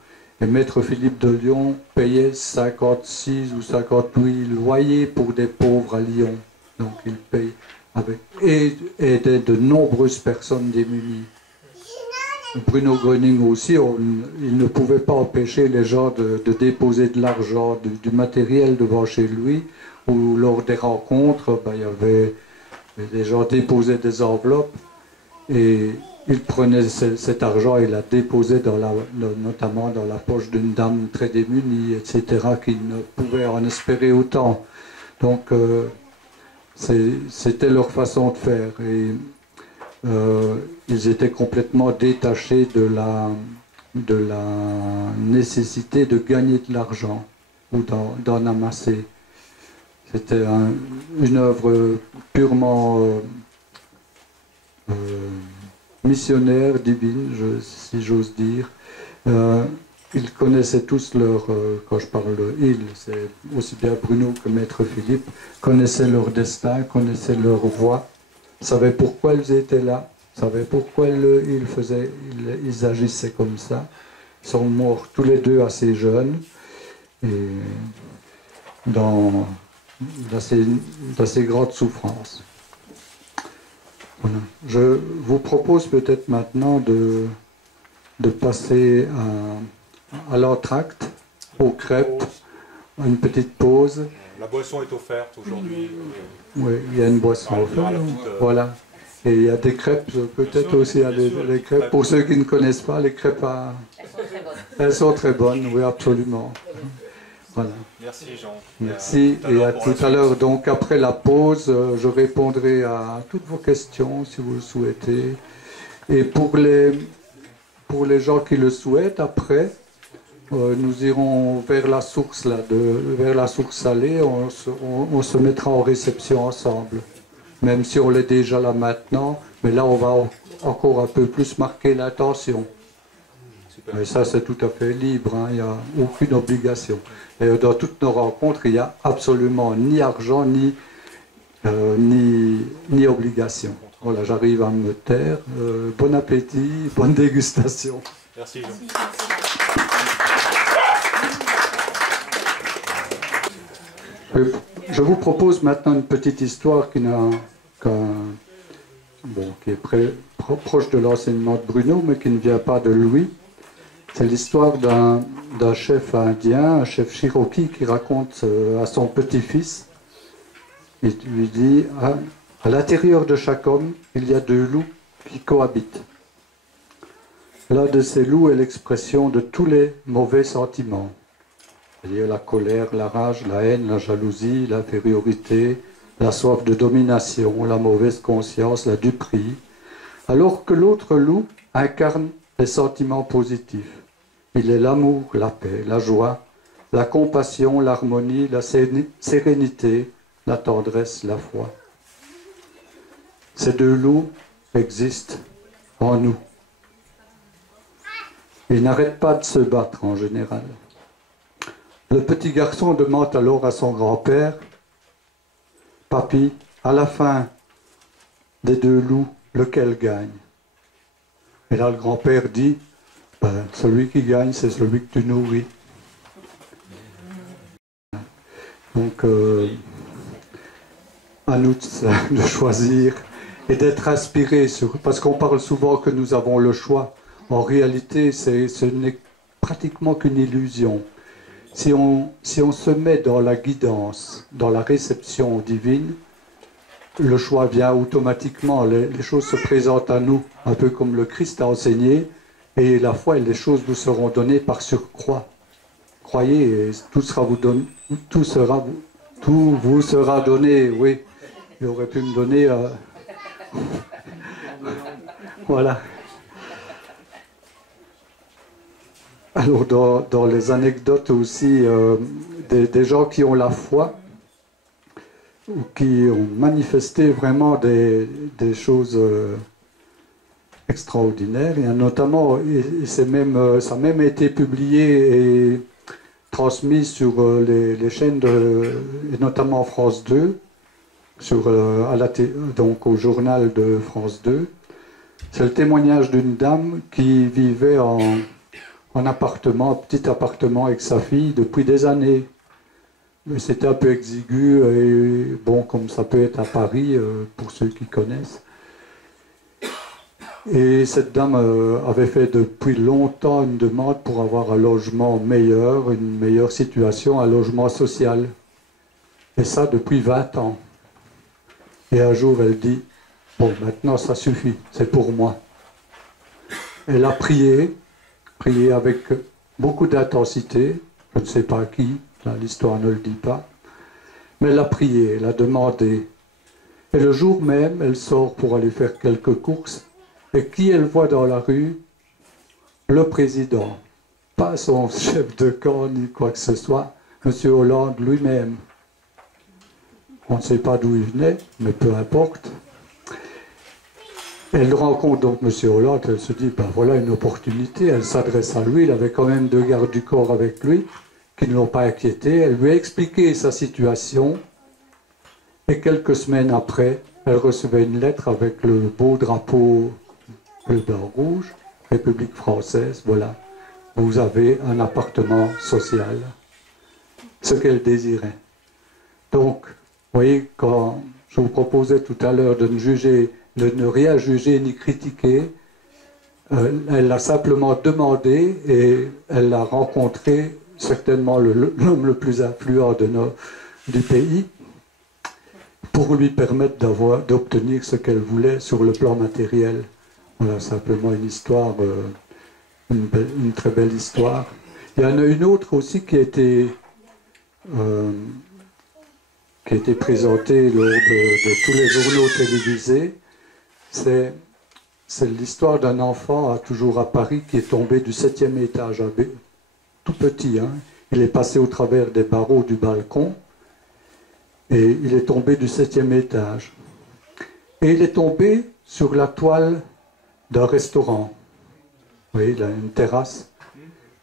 Et Maître Philippe de Lyon payait 56 ou 58 loyers pour des pauvres à Lyon. Donc il paye et aidait de nombreuses personnes démunies. Bruno Gröning aussi, il ne pouvait pas empêcher les gens de déposer de l'argent, du matériel devant chez lui, ou lors des rencontres, il y avait des gens déposaient des enveloppes et il prenait cet argent et la déposait notamment dans la poche d'une dame très démunie, etc., qui ne pouvait en espérer autant. Donc c'était leur façon de faire. Et ils étaient complètement détachés de la nécessité de gagner de l'argent ou d'en amasser. C'était une œuvre purement missionnaire, divine, si j'ose dire. Ils connaissaient tous leur, quand je parle de ils, c'est aussi bien Bruno que Maître Philippe, connaissaient leur destin, connaissaient leur voie, savaient pourquoi ils étaient là, savaient pourquoi ils agissaient comme ça. Ils sont morts tous les deux assez jeunes et dans ces grandes souffrances. Voilà. Je vous propose peut-être maintenant de passer à l'entracte, aux crêpes, à une petite pause. La boisson est offerte aujourd'hui. Oui, il y a une boisson offerte. Voilà. Et il y a des crêpes, peut-être aussi les crêpes. Pour ceux qui ne connaissent pas, les crêpes, elles sont très bonnes, oui, absolument. Voilà. Merci Jean. Merci et à tout à l'heure. Donc après la pause, je répondrai à toutes vos questions si vous le souhaitez. Et pour les gens qui le souhaitent, après, nous irons vers la source vers la source salée. On se mettra en réception ensemble, même si on l'est déjà là maintenant. Mais là, on va encore un peu plus marquer l'intention. Mais ça, c'est tout à fait libre, hein, il n'y a aucune obligation. Et dans toutes nos rencontres, il n'y a absolument ni argent, ni obligation. Voilà, j'arrive à me taire. Bon appétit, bonne dégustation. Merci Jean. Je vous propose maintenant une petite histoire qui est proche de l'enseignement de Bruno, mais qui ne vient pas de lui. C'est l'histoire d'un chef indien, un chef Cherokee, qui raconte à son petit-fils. Il lui dit, à l'intérieur de chaque homme, il y a deux loups qui cohabitent. L'un de ces loups est l'expression de tous les mauvais sentiments. C'est-à-dire la colère, la rage, la haine, la jalousie, l'infériorité, la soif de domination, la mauvaise conscience, la duperie. Alors que l'autre loup incarne les sentiments positifs. Il est l'amour, la paix, la joie, la compassion, l'harmonie, la sérénité, la tendresse, la foi. Ces deux loups existent en nous. Ils n'arrêtent pas de se battre en général. Le petit garçon demande alors à son grand-père, « Papy, à la fin des deux loups, lequel gagne ?» Et là, le grand-père dit, « Celui qui gagne, c'est celui que tu nourris. » Donc, à nous de choisir et d'être inspirés, parce qu'on parle souvent que nous avons le choix. En réalité, ce n'est pratiquement qu'une illusion. Si on se met dans la guidance, dans la réception divine, le choix vient automatiquement, les choses se présentent à nous, un peu comme le Christ a enseigné, et la foi et les choses vous seront données par surcroît. Croyez, et tout vous sera donné, oui. Il aurait pu me donner... Voilà. Alors, dans les anecdotes aussi, des gens qui ont la foi, ou qui ont manifesté vraiment des choses extraordinaires. Il y a notamment, ça a même été publié et transmis sur les chaînes, et notamment France 2, donc au journal de France 2. C'est le témoignage d'une dame qui vivait en appartement, petit appartement avec sa fille depuis des années. Mais c'était un peu exigu, et bon, comme ça peut être à Paris, pour ceux qui connaissent. Et cette dame avait fait depuis longtemps une demande pour avoir un logement meilleur, une meilleure situation, un logement social. Et ça depuis 20 ans. Et un jour, elle dit, bon, maintenant ça suffit, c'est pour moi. Elle a prié avec beaucoup d'intensité, je ne sais pas qui, l'histoire ne le dit pas, mais elle a prié, elle a demandé. Et le jour même, elle sort pour aller faire quelques courses, et qui elle voit dans la rue? Le président, pas son chef de camp ni quoi que ce soit, M. Hollande lui-même. On ne sait pas d'où il venait, mais peu importe. Elle rencontre donc M. Hollande, elle se dit, ben voilà une opportunité, elle s'adresse à lui, il avait quand même 2 gardes du corps avec lui, qui ne l'ont pas inquiété, elle lui a expliqué sa situation, et quelques semaines après, elle recevait une lettre avec le beau drapeau bleu, blanc, rouge, République française, voilà, vous avez un appartement social, ce qu'elle désirait. Donc, vous voyez, quand je vous proposais tout à l'heure de ne rien juger ni critiquer, elle l'a simplement demandé et elle a rencontré certainement l'homme le plus influent du pays pour lui permettre d'obtenir ce qu'elle voulait sur le plan matériel. Voilà, simplement une histoire, une très belle histoire. Il y en a une autre aussi qui a été présentée lors de tous les journaux télévisés. C'est l'histoire d'un enfant, toujours à Paris, qui est tombé du 7e étage, tout petit. Hein. Il est passé au travers des barreaux du balcon et il est tombé du 7e étage. Et il est tombé sur la toile d'un restaurant. Vous voyez, il a une terrasse.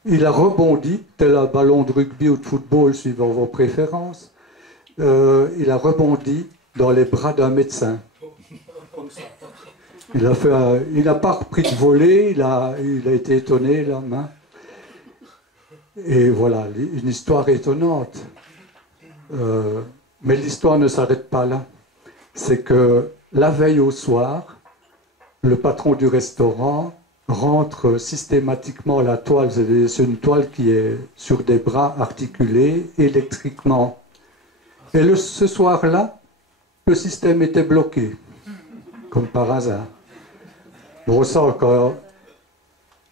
Il a rebondi, tel un ballon de rugby ou de football, suivant vos préférences. Il a rebondi dans les bras d'un médecin. Il n'a pas repris de voler, il a été étonné, la main. Et voilà, une histoire étonnante. Mais l'histoire ne s'arrête pas là. C'est que la veille au soir, le patron du restaurant rentre systématiquement la toile. C'est une toile qui est sur des bras articulés électriquement. Et ce soir-là, le système était bloqué, comme par hasard. On ressent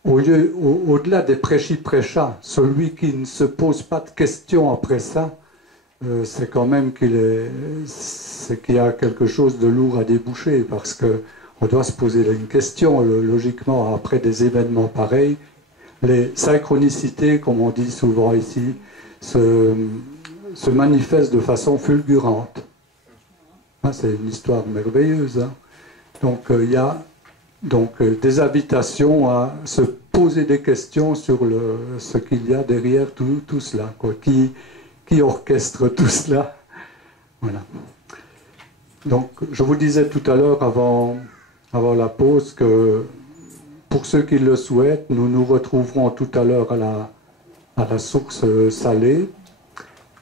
qu'au-delà des prêchis-prêchats, celui qui ne se pose pas de questions après ça, c'est quand même qu'il y a quelque chose de lourd à déboucher, parce qu'on doit se poser une question, logiquement, après des événements pareils. Les synchronicités, comme on dit souvent ici, se manifestent de façon fulgurante. Ah, c'est une histoire merveilleuse. Hein. Donc il y a des invitations à se poser des questions sur ce qu'il y a derrière tout cela, quoi. Qui orchestre tout cela. Voilà. Donc je vous disais tout à l'heure avant la pause que pour ceux qui le souhaitent, nous nous retrouverons tout à l'heure à la source salée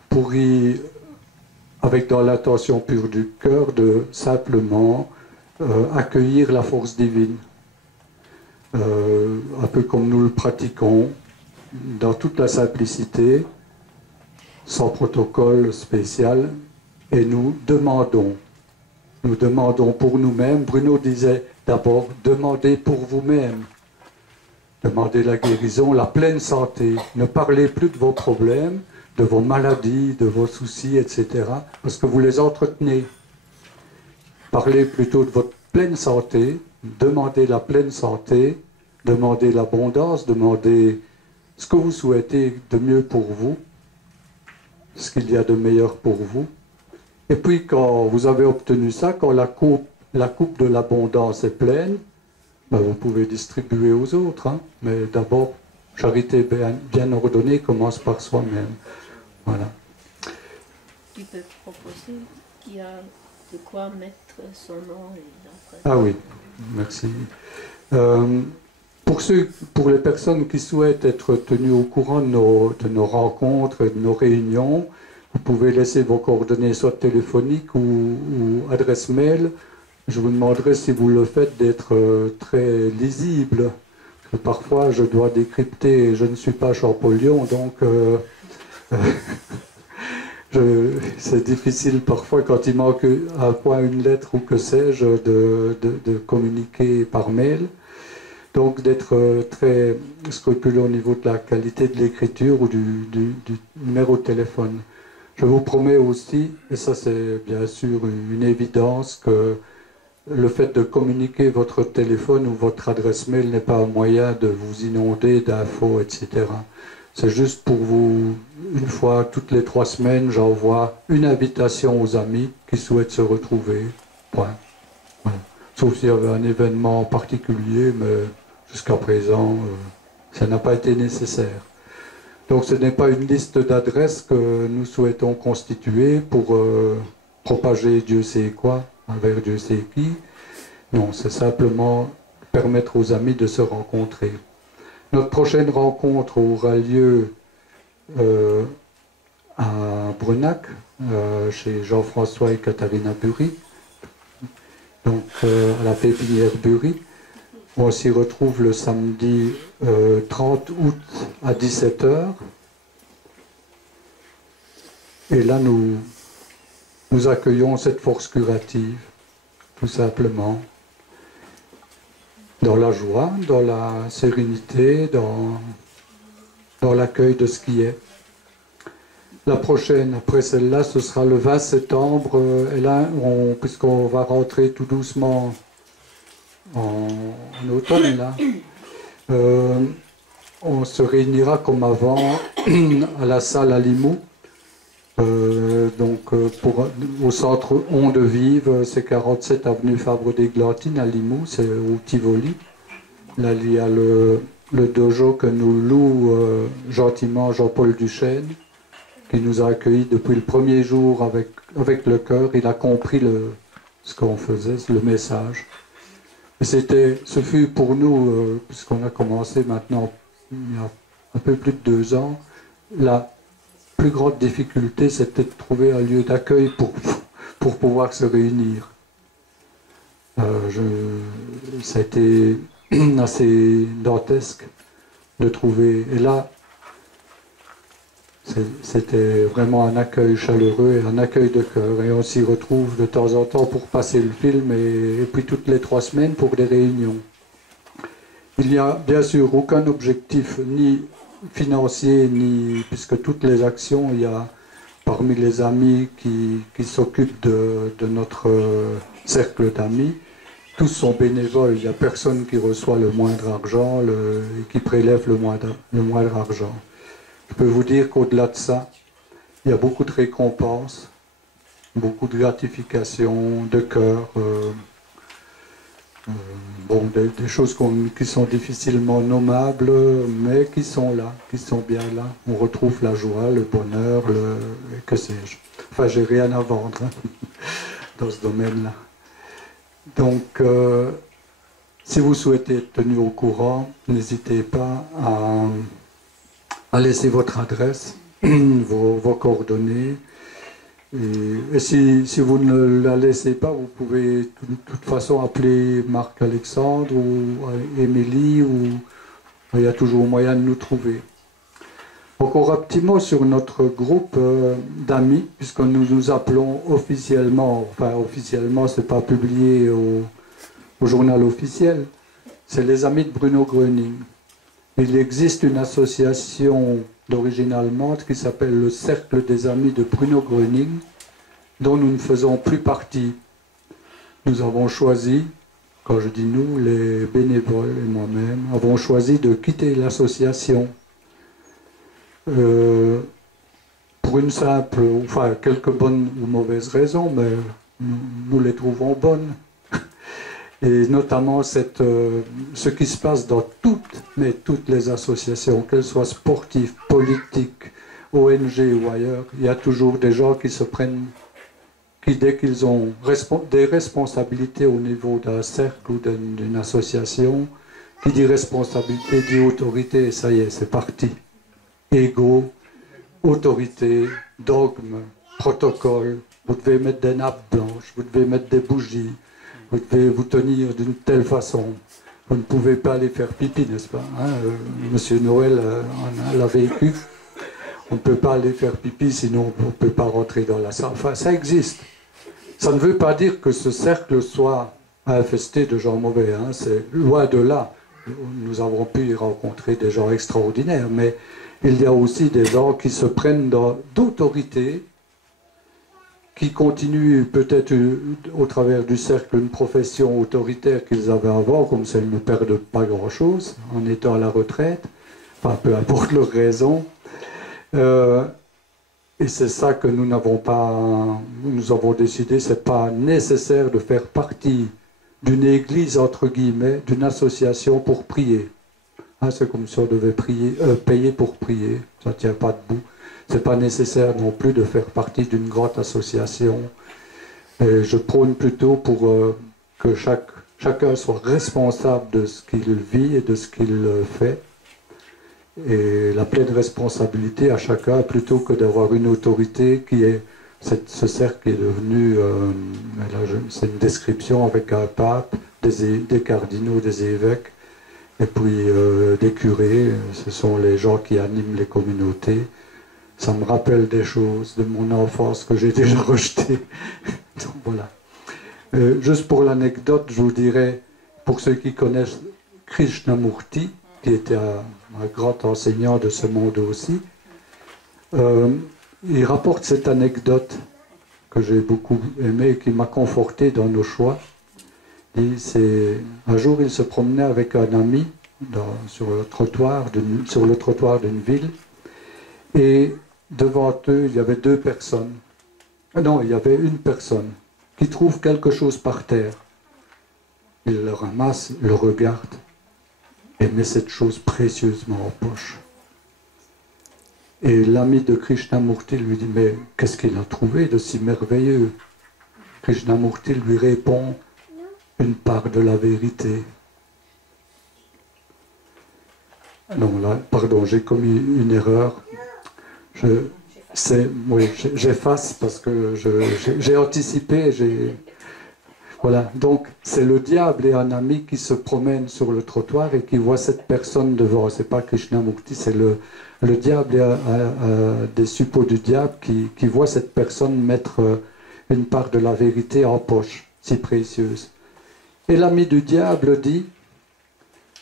pour avec dans l'intention pure du cœur de simplement accueillir la force divine, un peu comme nous le pratiquons, dans toute la simplicité, sans protocole spécial, et nous demandons pour nous-mêmes. Bruno disait d'abord, demandez pour vous-même, demandez la guérison, la pleine santé, ne parlez plus de vos problèmes, de vos maladies, de vos soucis, etc., parce que vous les entretenez. Parlez plutôt de votre pleine santé, demandez la pleine santé, demandez l'abondance, demandez ce que vous souhaitez de mieux pour vous, ce qu'il y a de meilleur pour vous. Et puis quand vous avez obtenu ça, quand la coupe de l'abondance est pleine, ben vous pouvez distribuer aux autres. Hein. Mais d'abord, charité bien ordonnée commence par soi-même. Voilà. Tu peux proposer qu'il y a de quoi mettre son nom et après. Ah oui, merci. Pour les personnes qui souhaitent être tenues au courant de nos rencontres, de nos réunions, vous pouvez laisser vos coordonnées soit téléphoniques ou adresse mail. Je vous demanderai, si vous le faites, d'être très lisible. Parce que parfois, je dois décrypter, je ne suis pas Champollion, donc c'est difficile parfois, quand il manque un point, une lettre ou que sais-je, de communiquer par mail. Donc d'être très scrupuleux au niveau de la qualité de l'écriture ou du numéro de téléphone. Je vous promets aussi, et ça c'est bien sûr une évidence, que le fait de communiquer votre téléphone ou votre adresse mail n'est pas un moyen de vous inonder d'infos, etc. C'est juste pour vous, une fois toutes les 3 semaines, j'envoie une invitation aux amis qui souhaitent se retrouver. Point. Voilà. Sauf s'il y avait un événement particulier, mais jusqu'à présent, ça n'a pas été nécessaire. Donc ce n'est pas une liste d'adresses que nous souhaitons constituer pour propager Dieu sait quoi envers Dieu sait qui. Non, c'est simplement permettre aux amis de se rencontrer. Notre prochaine rencontre aura lieu à Brenac, chez Jean-François et Katharina Bury, donc à la pépinière Bury. On s'y retrouve le samedi 30 août à 17 h. Et là, nous accueillons cette force curative, tout simplement, dans la joie, dans la sérénité, dans l'accueil de ce qui est. La prochaine, après celle-là, ce sera le 20 septembre. Et là, puisqu'on va rentrer tout doucement en automne, là, on se réunira comme avant à la salle à Limoux. Au centre Onde Vive, c'est 47 avenue Fabre-d'Églantine à Limoux, c'est au Tivoli. Là, il y a le dojo que nous loue gentiment Jean-Paul Duchesne, qui nous a accueillis depuis le premier jour avec le cœur. Il a compris ce qu'on faisait, le message. Et ce fut pour nous, puisqu'on a commencé maintenant il y a un peu plus de 2 ans, la plus grande difficulté, c'était de trouver un lieu d'accueil pour pouvoir se réunir. Ça a été assez dantesque de trouver. Et là, c'était vraiment un accueil chaleureux et un accueil de cœur. Et on s'y retrouve de temps en temps pour passer le film et puis toutes les 3 semaines pour des réunions. Il n'y a bien sûr aucun objectif ni financier, puisque toutes les actions, il y a parmi les amis qui s'occupent de notre cercle d'amis, tous sont bénévoles, il n'y a personne qui reçoit le moindre argent et qui prélève le moindre argent. Je peux vous dire qu'au-delà de ça, il y a beaucoup de récompenses, beaucoup de gratifications, de cœur, des choses qui sont difficilement nommables, mais qui sont là, qui sont bien là. On retrouve la joie, le bonheur, que sais-je. Enfin, j'ai rien à vendre dans ce domaine-là. Donc, si vous souhaitez être tenu au courant, n'hésitez pas à laisser votre adresse, vos coordonnées. Et si vous ne la laissez pas, vous pouvez de toute façon appeler Marc-Alexandre ou Émilie, il y a toujours moyen de nous trouver. Encore un petit mot sur notre groupe d'amis, puisque nous nous appelons officiellement, enfin officiellement c'est pas publié au journal officiel, c'est les Amis de Bruno Gröning. Il existe une association d'origine allemande qui s'appelle le Cercle des Amis de Bruno Gröning, dont nous ne faisons plus partie. Nous avons choisi, quand je dis nous, les bénévoles et moi-même, avons choisi de quitter l'association pour une simple, enfin quelques bonnes ou mauvaises raisons, mais nous les trouvons bonnes. Et notamment ce qui se passe dans toutes les associations, qu'elles soient sportives, politiques, ONG ou ailleurs, il y a toujours des gens qui se prennent, qui dès qu'ils ont des responsabilités au niveau d'un cercle ou d'une association, qui dit responsabilité, dit autorité, et ça y est, c'est parti. Ego, autorité, dogme, protocole, vous devez mettre des nappes blanches, vous devez mettre des bougies, vous devez vous tenir d'une telle façon. Vous ne pouvez pas aller faire pipi, n'est-ce pas, hein, Monsieur Noël l'a vécu. On ne peut pas aller faire pipi, sinon on ne peut pas rentrer dans la salle. Enfin, ça existe. Ça ne veut pas dire que ce cercle soit infesté de gens mauvais. Hein. C'est loin de là. Nous avons pu y rencontrer des gens extraordinaires, mais il y a aussi des gens qui se prennent d'autorité, qui continuent peut-être au travers du cercle une profession autoritaire qu'ils avaient avant, comme ça ils ne perdent pas grand-chose en étant à la retraite, enfin peu importe leur raison. Et c'est ça que nous n'avons pas, nous avons décidé, c'est pas nécessaire de faire partie d'une église, entre guillemets, d'une association pour prier. Hein, c'est comme si on devait payer pour prier, ça ne tient pas debout. C'est pas nécessaire non plus de faire partie d'une grande association. Et je prône plutôt pour que chacun soit responsable de ce qu'il vit et de ce qu'il fait. Et la pleine responsabilité à chacun, plutôt que d'avoir une autorité qui est ce cercle qui est devenu, c'est une description avec un pape, des cardinaux, des évêques, et puis des curés, ce sont les gens qui animent les communautés. Ça me rappelle des choses de mon enfance que j'ai déjà rejetées. Donc voilà. Juste pour l'anecdote, je vous dirais, pour ceux qui connaissent Krishnamurti, qui était un grand enseignant de ce monde aussi, il rapporte cette anecdote que j'ai beaucoup aimée et qui m'a conforté dans nos choix. Un jour, il se promenait avec un ami sur le trottoir d'une ville, et devant eux, il y avait deux personnes. Non, il y avait une personne qui trouve quelque chose par terre. Il le ramasse, le regarde et met cette chose précieusement en poche. Et l'ami de Krishnamurti lui dit, mais qu'est-ce qu'il a trouvé de si merveilleux? Krishnamurti lui répond, une part de la vérité. Non, là, pardon, j'ai commis une erreur. Oui, j'efface parce que j'ai anticipé, voilà, donc c'est le diable et un ami qui se promènent sur le trottoir et qui voit cette personne devant. C'est pas Krishnamurti, c'est le diable et des suppôts du diable qui voit cette personne mettre une part de la vérité en poche, si précieuse. Et l'ami du diable dit,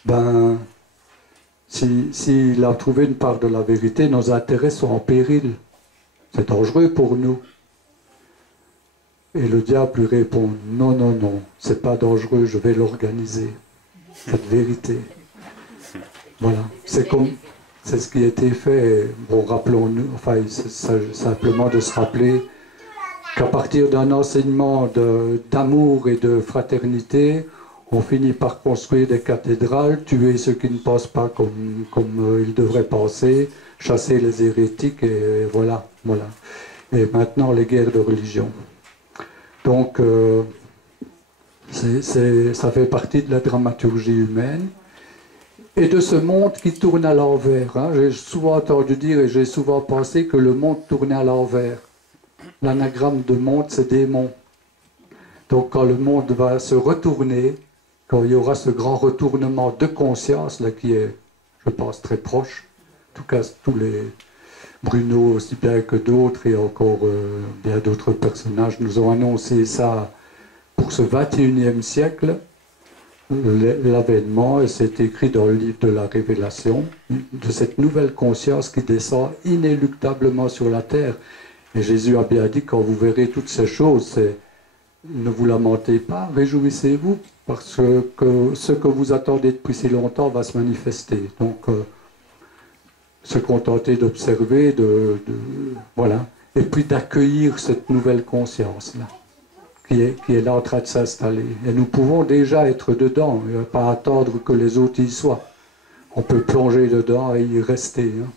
ben, s'il a trouvé une part de la vérité, nos intérêts sont en péril. C'est dangereux pour nous. Et le diable lui répond, non, non, non, c'est pas dangereux, je vais l'organiser, cette vérité. Voilà, c'est ce qui a été fait. Bon, rappelons-nous, enfin, c'est simplement de se rappeler qu'à partir d'un enseignement d'amour et de fraternité, on finit par construire des cathédrales, tuer ceux qui ne pensent pas comme ils devraient penser, chasser les hérétiques, et voilà. Et maintenant, les guerres de religion. Donc, ça fait partie de la dramaturgie humaine et de ce monde qui tourne à l'envers. Hein. J'ai souvent entendu dire et j'ai souvent pensé que le monde tournait à l'envers. L'anagramme de monde, c'est démon. Donc, quand le monde va se retourner, quand il y aura ce grand retournement de conscience, là, qui est, je pense, très proche, en tout cas, tous les Bruno, aussi bien que d'autres, et encore bien d'autres personnages, nous ont annoncé ça pour ce 21e siècle, l'avènement, et c'est écrit dans le livre de la Révélation, de cette nouvelle conscience qui descend inéluctablement sur la terre. Et Jésus a bien dit, quand vous verrez toutes ces choses, ne vous lamentez pas, réjouissez-vous, parce que ce que vous attendez depuis si longtemps va se manifester. Donc, se contenter d'observer, voilà, et puis d'accueillir cette nouvelle conscience-là, qui est là en train de s'installer. Et nous pouvons déjà être dedans, et pas attendre que les autres y soient. On peut plonger dedans et y rester. Hein.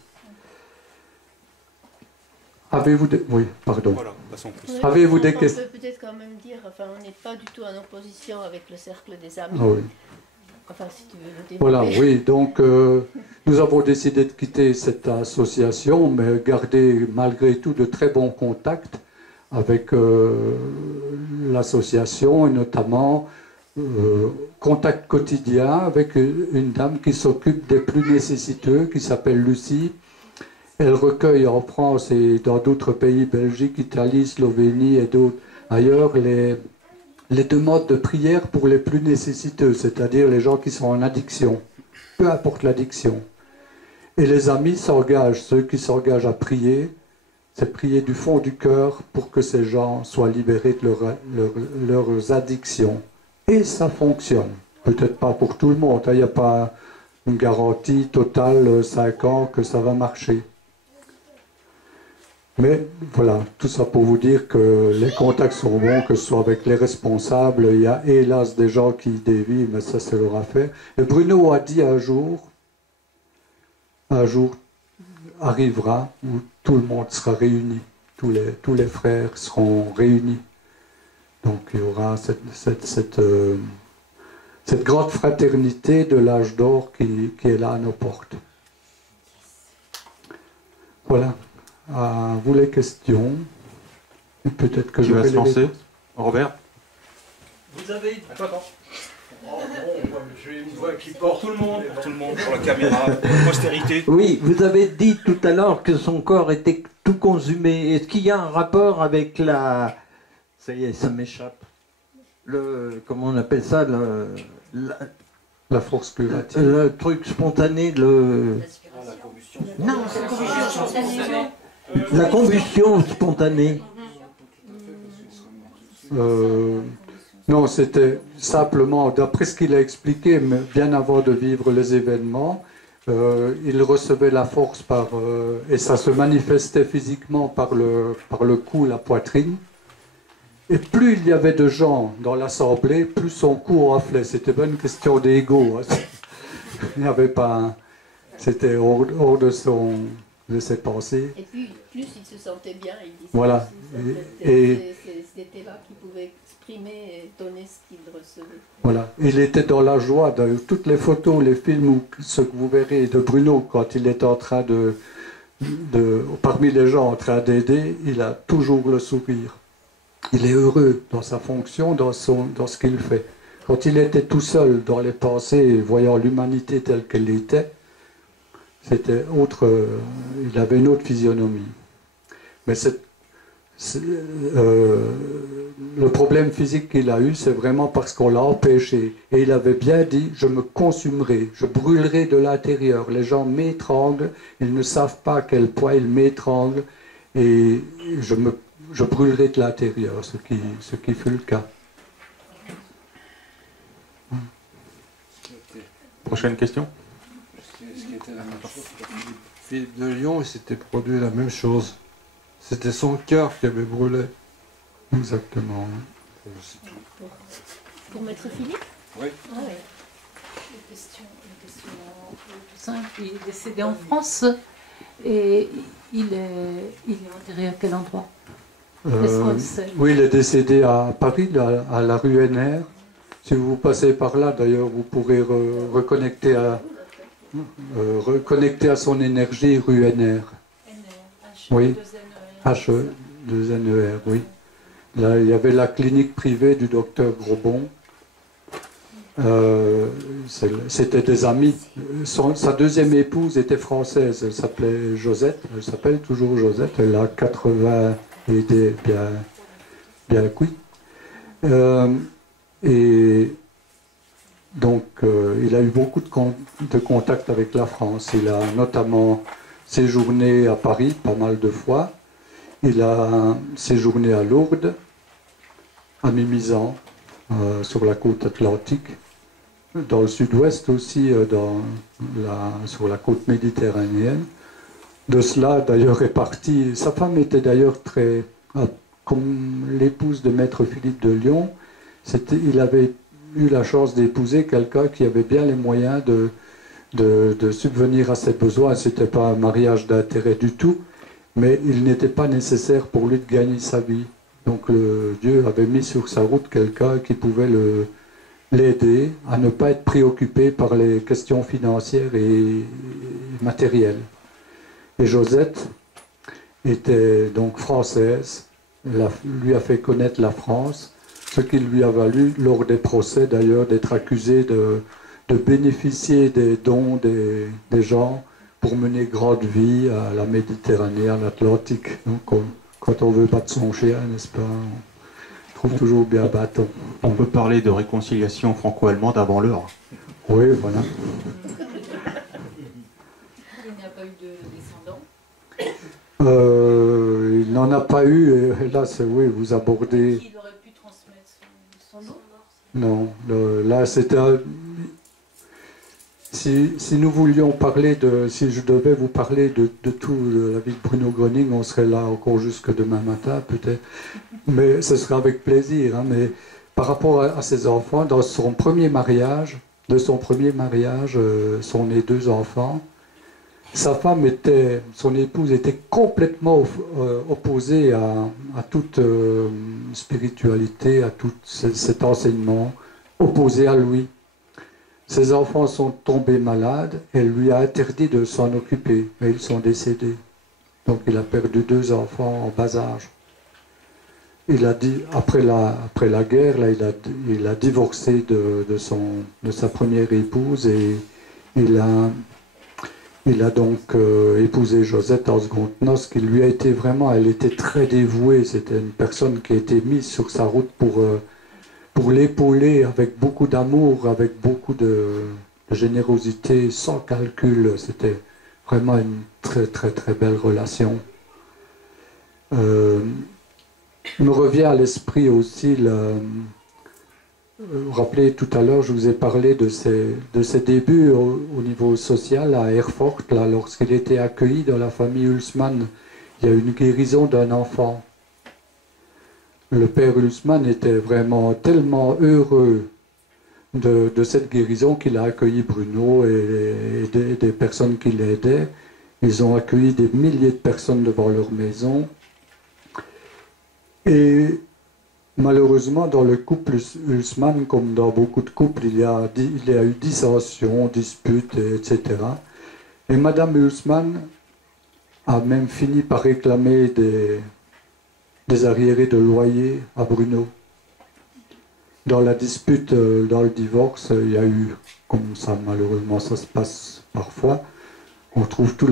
Avez-vous des... Oui, pardon. Voilà, passons plus. Oui, Avez-vous des questions? On peut peut-être quand même dire, enfin, on n'est pas du tout en opposition avec le cercle des amis. Ah oui. Enfin, si tu veux le développer. Voilà, oui, donc nous avons décidé de quitter cette association, mais garder malgré tout de très bons contacts avec l'association, et notamment contact quotidien avec une dame qui s'occupe des plus nécessiteux, qui s'appelle Lucie. Elle recueille en France et dans d'autres pays, Belgique, Italie, Slovénie et d'autres ailleurs, les demandes de prière pour les plus nécessiteux, c'est-à-dire les gens qui sont en addiction, peu importe l'addiction. Et les amis s'engagent, ceux qui s'engagent à prier, c'est prier du fond du cœur pour que ces gens soient libérés de leurs addictions. Et ça fonctionne. Peut-être pas pour tout le monde, il n'y a pas une garantie totale 5 ans que ça va marcher. Mais voilà, tout ça pour vous dire que les contacts sont bons, que ce soit avec les responsables. Il y a hélas des gens qui dévient, mais ça c'est leur affaire. Et Bruno a dit un jour arrivera où tout le monde sera réuni, tous les frères seront réunis. Donc il y aura cette grande fraternité de l'âge d'or qui est là à nos portes. Voilà. À vous les questions. Et peut-être que Tu vas se lancer, Robert? Vous avez... J'ai une voix qui porte tout le monde pour la caméra, postérité. Oui, vous avez dit tout à l'heure que son corps était tout consumé. Est-ce qu'il y a un rapport avec la... Ça y est, ça m'échappe. Comment on appelle ça, la force curative. le truc spontané, La combustion. Non, la combustion spontanée. Non, c'était simplement, d'après ce qu'il a expliqué, mais bien avant de vivre les événements, il recevait la force et ça se manifestait physiquement par le cou, la poitrine. Et plus il y avait de gens dans l'assemblée, plus son cou enflait. C'était pas une question d'ego. Hein. Il n'y avait pas... C'était hors de ses pensées. Et puis, plus il se sentait bien, il disait. Voilà. C'était là qu'il pouvait exprimer et donner ce qu'il recevait. Voilà. Il était dans la joie. Dans toutes les photos, les films, ou ce que vous verrez de Bruno, quand il est en train parmi les gens en train d'aider, il a toujours le sourire. Il est heureux dans sa fonction, dans ce qu'il fait. Quand il était tout seul dans les pensées, voyant l'humanité telle qu'elle était, c'était autre. Il avait une autre physionomie. Mais le problème physique qu'il a eu, c'est vraiment parce qu'on l'a empêché. Et il avait bien dit, je me consumerai, je brûlerai de l'intérieur. Les gens m'étranglent, ils ne savent pas à quel point ils m'étranglent, et je brûlerai de l'intérieur, ce qui fut le cas. Prochaine question. Ce qui était la même chose pour Philippe de Lyon, il s'était produit la même chose. C'était son cœur qui avait brûlé. Exactement. Pour Maître Philippe? Oui. Ah, oui. Une question tout simple. Il est décédé en France et il est enterré à quel endroit? Est-ce qu'on le sait? Oui, il est décédé à Paris, à la rue NR. Si vous passez par là, d'ailleurs, vous pourrez reconnecter à son énergie, rue NR. Oui, HE2NER, oui. Là, il y avait la clinique privée du docteur Grosbon. C'était des amis. Sa deuxième épouse était française, elle s'appelait Josette, elle s'appelle toujours Josette, elle a 80 et était bien cuit. Et donc, il a eu beaucoup de contacts avec la France. Il a notamment séjourné à Paris pas mal de fois. Il a séjourné à Lourdes, à Mimizan, sur la côte atlantique, dans le sud-ouest aussi, sur la côte méditerranéenne. De cela, d'ailleurs, est parti. Sa femme était d'ailleurs comme l'épouse de Maître Philippe de Lyon. Il avait eu la chance d'épouser quelqu'un qui avait bien les moyens de subvenir à ses besoins. Ce n'était pas un mariage d'intérêt du tout, mais il n'était pas nécessaire pour lui de gagner sa vie. Donc Dieu avait mis sur sa route quelqu'un qui pouvait l'aider à ne pas être préoccupé par les questions financières et matérielles. Et Josette était donc française, lui a fait connaître la France, ce qui lui a valu, lors des procès d'ailleurs, d'être accusé de bénéficier des dons des gens pour mener grande vie à la Méditerranée, à l'Atlantique. Donc quand on veut battre son chien, n'est-ce pas, on trouve toujours bien un bâton. On peut parler de réconciliation franco-allemande avant l'heure. Oui, voilà. Il n'y a pas eu de descendants? Il n'en a pas eu, et là, oui, vous abordez... Qui aurait pu transmettre son nom? Non, là, c'était Si nous voulions parler si je devais vous parler de tout la vie de Bruno Gröning, on serait là encore jusque demain matin peut-être, mais ce serait avec plaisir. Hein, mais par rapport à ses enfants, de son premier mariage, sont nés 2 enfants. Sa femme son épouse était complètement opposée à toute spiritualité, à tout cet enseignement, opposée à lui. Ses enfants sont tombés malades, elle lui a interdit de s'en occuper, mais ils sont décédés. Donc il a perdu 2 enfants en bas âge. Il a dit, après la guerre, là, il a divorcé de sa première épouse et il a donc épousé Josette en seconde noces, qui lui a été vraiment, elle était très dévouée, c'était une personne qui a été mise sur sa route pour l'épauler avec beaucoup d'amour, avec beaucoup de générosité, sans calcul. C'était vraiment une très très très belle relation. Il me revient à l'esprit aussi, vous rappelez tout à l'heure, je vous ai parlé de ses débuts au niveau social à Erfurt, là, lorsqu'il était accueilli dans la famille Hulsmann. Il y a eu une guérison d'un enfant. Le père Hulsmann était vraiment tellement heureux de cette guérison qu'il a accueilli Bruno et des personnes qui l'aidaient. Ils ont accueilli des milliers de personnes devant leur maison. Et malheureusement, dans le couple Hulsmann, comme dans beaucoup de couples, il y a eu dissensions, disputes, etc. Et Madame Hulsmann a même fini par réclamer des arriérés de loyer à Bruno. Dans la dispute, dans le divorce, il y a eu, comme ça malheureusement ça se passe parfois, certains trouvent tous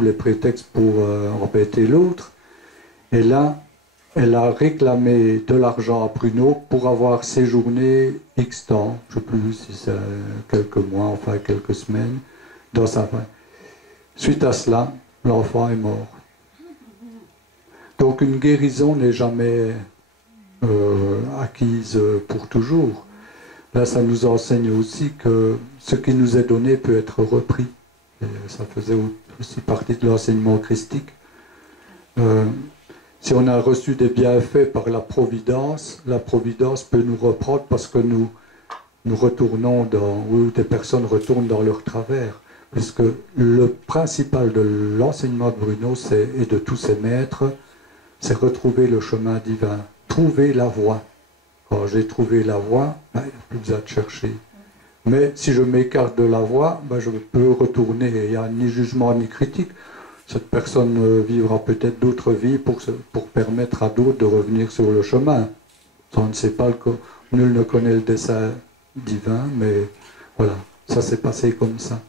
les prétextes pour embêter l'autre. Et là, elle a réclamé de l'argent à Bruno pour avoir séjourné X temps, je ne sais plus si c'est quelques mois, enfin quelques semaines, dans sa vie. Suite à cela, l'enfant est mort. Donc une guérison n'est jamais acquise pour toujours. Là, ça nous enseigne aussi que ce qui nous est donné peut être repris. Et ça faisait aussi partie de l'enseignement christique. Si on a reçu des bienfaits par la providence peut nous reprendre parce que nous retournons ou des personnes retournent dans leur travers. Puisque le principal de l'enseignement de Bruno et de tous ses maîtres, c'est retrouver le chemin divin, trouver la voie. Quand j'ai trouvé la voie, il n'y a plus besoin de chercher. Mais si je m'écarte de la voie, je peux retourner. Il n'y a ni jugement ni critique. Cette personne vivra peut-être d'autres vies pour permettre à d'autres de revenir sur le chemin. On ne sait pas, nul ne connaît le dessein divin, mais voilà, ça s'est passé comme ça.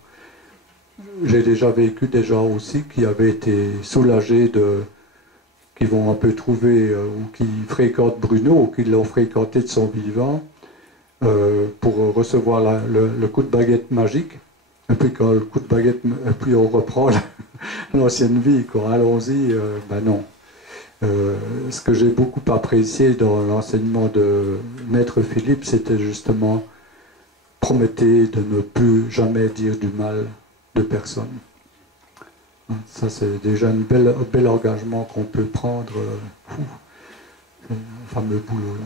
J'ai déjà vécu des gens aussi qui avaient été soulagés qui vont un peu trouver, ou qui fréquentent Bruno, ou qui l'ont fréquenté de son vivant, pour recevoir le coup de baguette magique. Et puis quand le coup de baguette, et puis on reprend l'ancienne vie, quoi. Allons-y, non. Ce que j'ai beaucoup apprécié dans l'enseignement de Maître Philippe, c'était justement promettez de ne plus jamais dire du mal de personne. Ça, c'est déjà un bel engagement qu'on peut prendre. C'est un fameux boulot, là.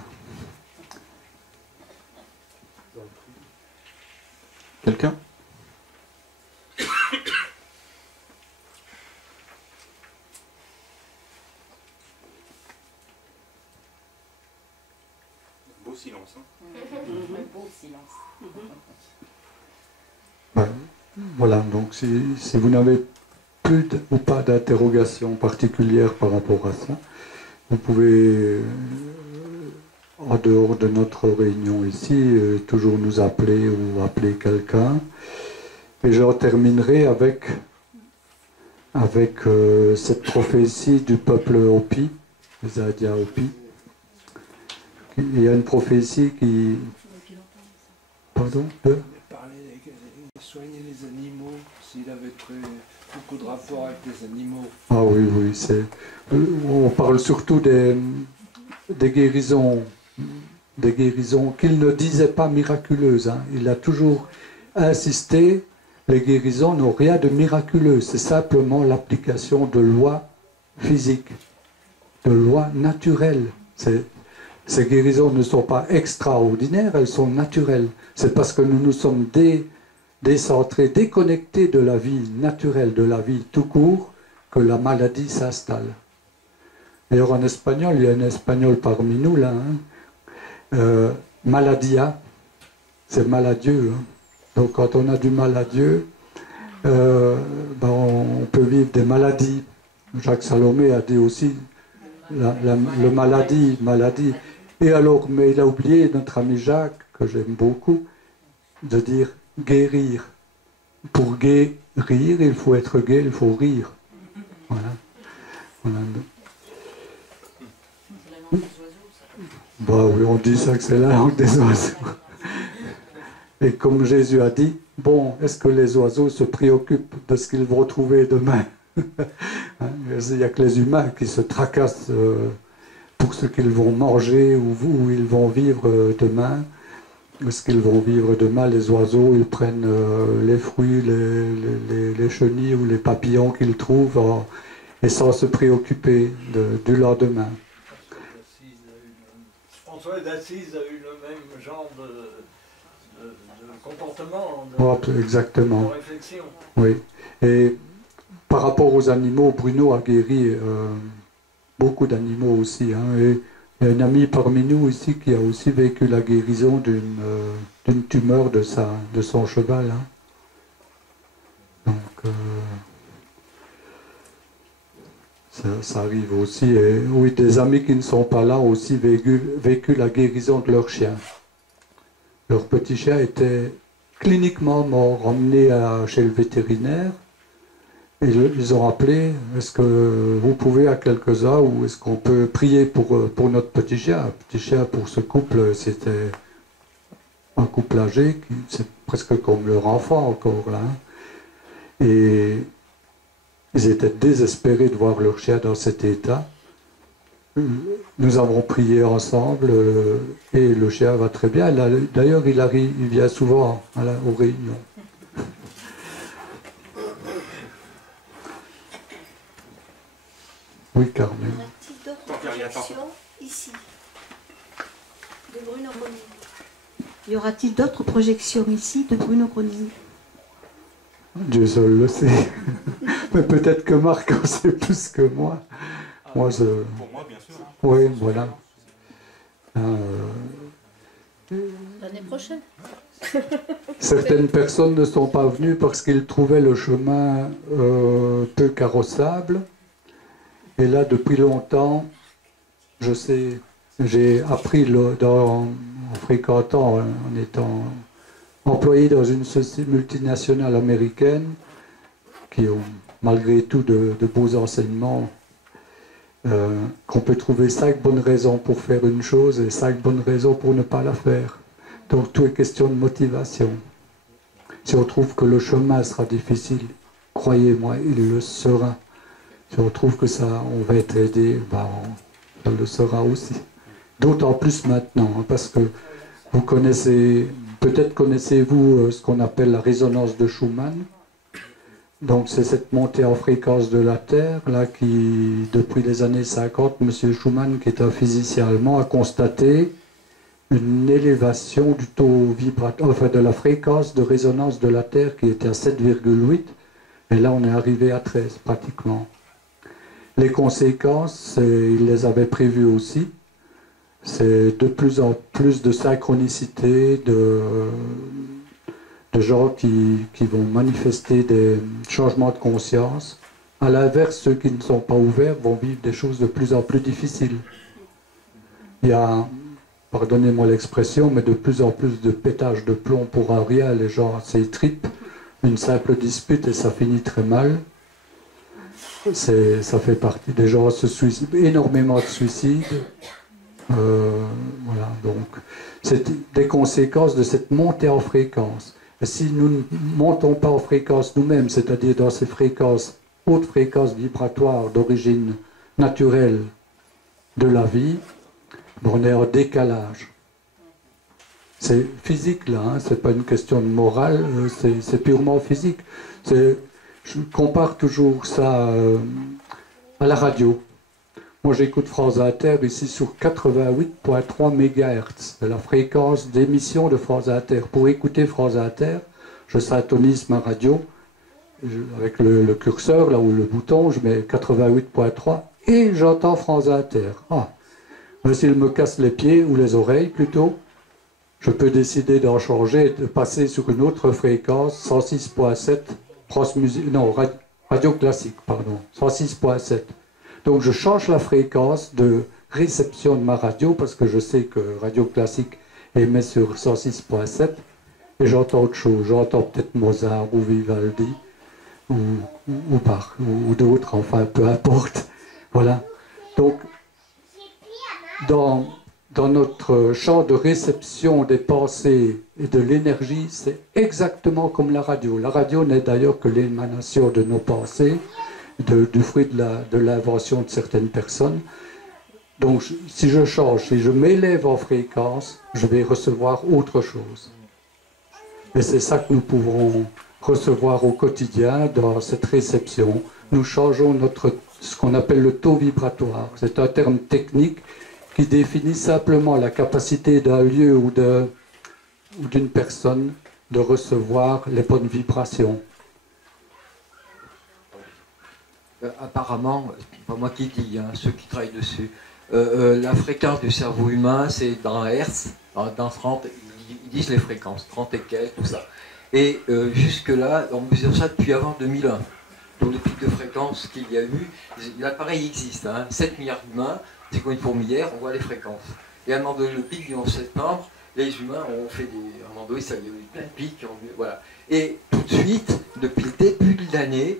Quelqu'un ? Beau silence. Beau silence. Voilà, donc si vous n'avez plus ou pas d'interrogation particulière par rapport à ça, vous pouvez, en dehors de notre réunion ici, toujours nous appeler ou appeler quelqu'un. Et j'en terminerai avec cette prophétie du peuple Hopi, les Indiens Hopi. Il y a une prophétie qui... Pardon ? Soigner les animaux, s'il avait beaucoup de rapports avec les animaux. Ah oui, on parle surtout des guérisons qu'il ne disait pas miraculeuses. Hein. Il a toujours insisté, les guérisons n'ont rien de miraculeux, c'est simplement l'application de lois physiques, de lois naturelles. Ces guérisons ne sont pas extraordinaires, elles sont naturelles. C'est parce que nous nous sommes décentrés, déconnectés de la vie naturelle, de la vie tout court, que la maladie s'installe. D'ailleurs, en espagnol, il y a un espagnol parmi nous, là, maladia, c'est maladieux. Hein. Donc, quand on a du mal à Dieu, on peut vivre des maladies. Jacques Salomé a dit aussi, le maladie. Et alors, mais il a oublié, notre ami Jacques, que j'aime beaucoup, de dire guérir. Pour guérir, il faut être gai, il faut rire. Voilà. Bah oui, on dit ça que c'est la langue des oiseaux. Et comme Jésus a dit, bon, est-ce que les oiseaux se préoccupent de ce qu'ils vont trouver demain? Il n'y a que les humains qui se tracassent pour ce qu'ils vont manger ou où ils vont vivre demain. Ce qu'ils vont vivre demain, les oiseaux, ils prennent les fruits, les chenilles ou les papillons qu'ils trouvent et sans se préoccuper du lendemain. François d'Assise a eu le même genre de comportement, exactement. de réflexion. Oui. Et par rapport aux animaux, Bruno a guéri beaucoup d'animaux aussi. Hein, et il y a un ami parmi nous ici qui a aussi vécu la guérison d'une tumeur de son cheval. Hein. Donc, ça arrive aussi. Et oui, des amis qui ne sont pas là ont aussi vécu la guérison de leur chien. Leur petit chien était cliniquement mort, emmené chez le vétérinaire. Et ils ont appelé, est-ce que vous pouvez à quelques-uns, ou est-ce qu'on peut prier pour notre petit chien? Un petit chien pour ce couple, c'était un couple âgé, c'est presque comme leur enfant encore là. Et ils étaient désespérés de voir leur chien dans cet état. Nous avons prié ensemble et le chien va très bien. D'ailleurs, il vient souvent aux réunions. Oui, Carmen. Y a-t-il d'autres projections ici de Bruno Grenier? Y aura-t-il d'autres projections ici de Bruno Grenier? Dieu seul le sait. Mais peut-être que Marc en sait plus que moi. Pour moi, bien sûr. Oui, voilà. L'année prochaine. Certaines personnes ne sont pas venues parce qu'ils trouvaient le chemin peu carrossable. Et là, depuis longtemps, je sais, j'ai appris en fréquentant, en étant employé dans une société multinationale américaine, qui ont malgré tout de beaux enseignements, qu'on peut trouver 5 bonnes raisons pour faire une chose et 5 bonnes raisons pour ne pas la faire. Donc tout est question de motivation. Si on trouve que le chemin sera difficile, croyez-moi, il le sera. Si on trouve que on va être aidé, ça le sera aussi. D'autant plus maintenant, hein, parce que vous connaissez, peut-être connaissez-vous ce qu'on appelle la résonance de Schumann. Donc c'est cette montée en fréquence de la Terre, là qui, depuis les années 50, M. Schumann, qui est un physicien allemand, a constaté une élévation du taux vibratoire, enfin de la fréquence de résonance de la Terre qui était à 7,8, et là on est arrivé à 13 pratiquement. Les conséquences, il les avait prévues aussi, c'est de plus en plus de synchronicité, de gens qui vont manifester des changements de conscience. À l'inverse, ceux qui ne sont pas ouverts vont vivre des choses de plus en plus difficiles. Il y a, pardonnez-moi l'expression, mais de plus en plus de pétage de plomb pour un rien, les gens s'étripent, une simple dispute et ça finit très mal. Ça fait partie des gens se suicident, énormément de suicides. Voilà, donc c'est des conséquences de cette montée en fréquence. Et si nous ne montons pas en fréquence nous-mêmes, c'est-à-dire dans ces fréquences, hautes fréquences vibratoires d'origine naturelle de la vie, on est en décalage. C'est physique là, hein, c'est pas une question de morale, c'est purement physique. Je compare toujours ça à la radio. Moi j'écoute France Inter ici sur 88.3 MHz, c'est la fréquence d'émission de France Inter. Pour écouter France Inter, je syntonise ma radio avec le curseur, là où le bouton, je mets 88.3 et j'entends France Inter. Mais s'il me casse les pieds ou les oreilles plutôt, je peux décider d'en changer et de passer sur une autre fréquence, 106.7, radio classique, pardon, 106.7. Donc je change la fréquence de réception de ma radio parce que je sais que radio classique émet sur 106.7 et j'entends autre chose. J'entends peut-être Mozart ou Vivaldi ou Bach ou d'autres, enfin peu importe. Voilà. Donc dans notre champ de réception des pensées et de l'énergie, c'est exactement comme la radio. La radio n'est d'ailleurs que l'émanation de nos pensées, du fruit de l'invention de certaines personnes. Donc si je change, si je m'élève en fréquence, je vais recevoir autre chose. Et c'est ça que nous pouvons recevoir au quotidien dans cette réception. Nous changeons ce qu'on appelle le taux vibratoire. C'est un terme technique qui définit simplement la capacité d'un lieu ou d'une personne de recevoir les bonnes vibrations. Apparemment, c'est pas moi qui dis, hein, ceux qui travaillent dessus, la fréquence du cerveau humain, c'est dans Hertz, dans 30, ils disent les fréquences, 30 et quelques, tout ça. Et jusque-là, on mesure ça depuis avant 2001. Donc le pic de fréquence qu'il y a eu, l'appareil existe, hein, 7 milliards d'humains, c'est comme une fourmilière, on voit les fréquences. Et à un moment donné, le pic du 11 septembre, les humains ont fait à un moment donné, ça y a eu plein de pics, voilà. Et tout de suite, depuis le début de l'année,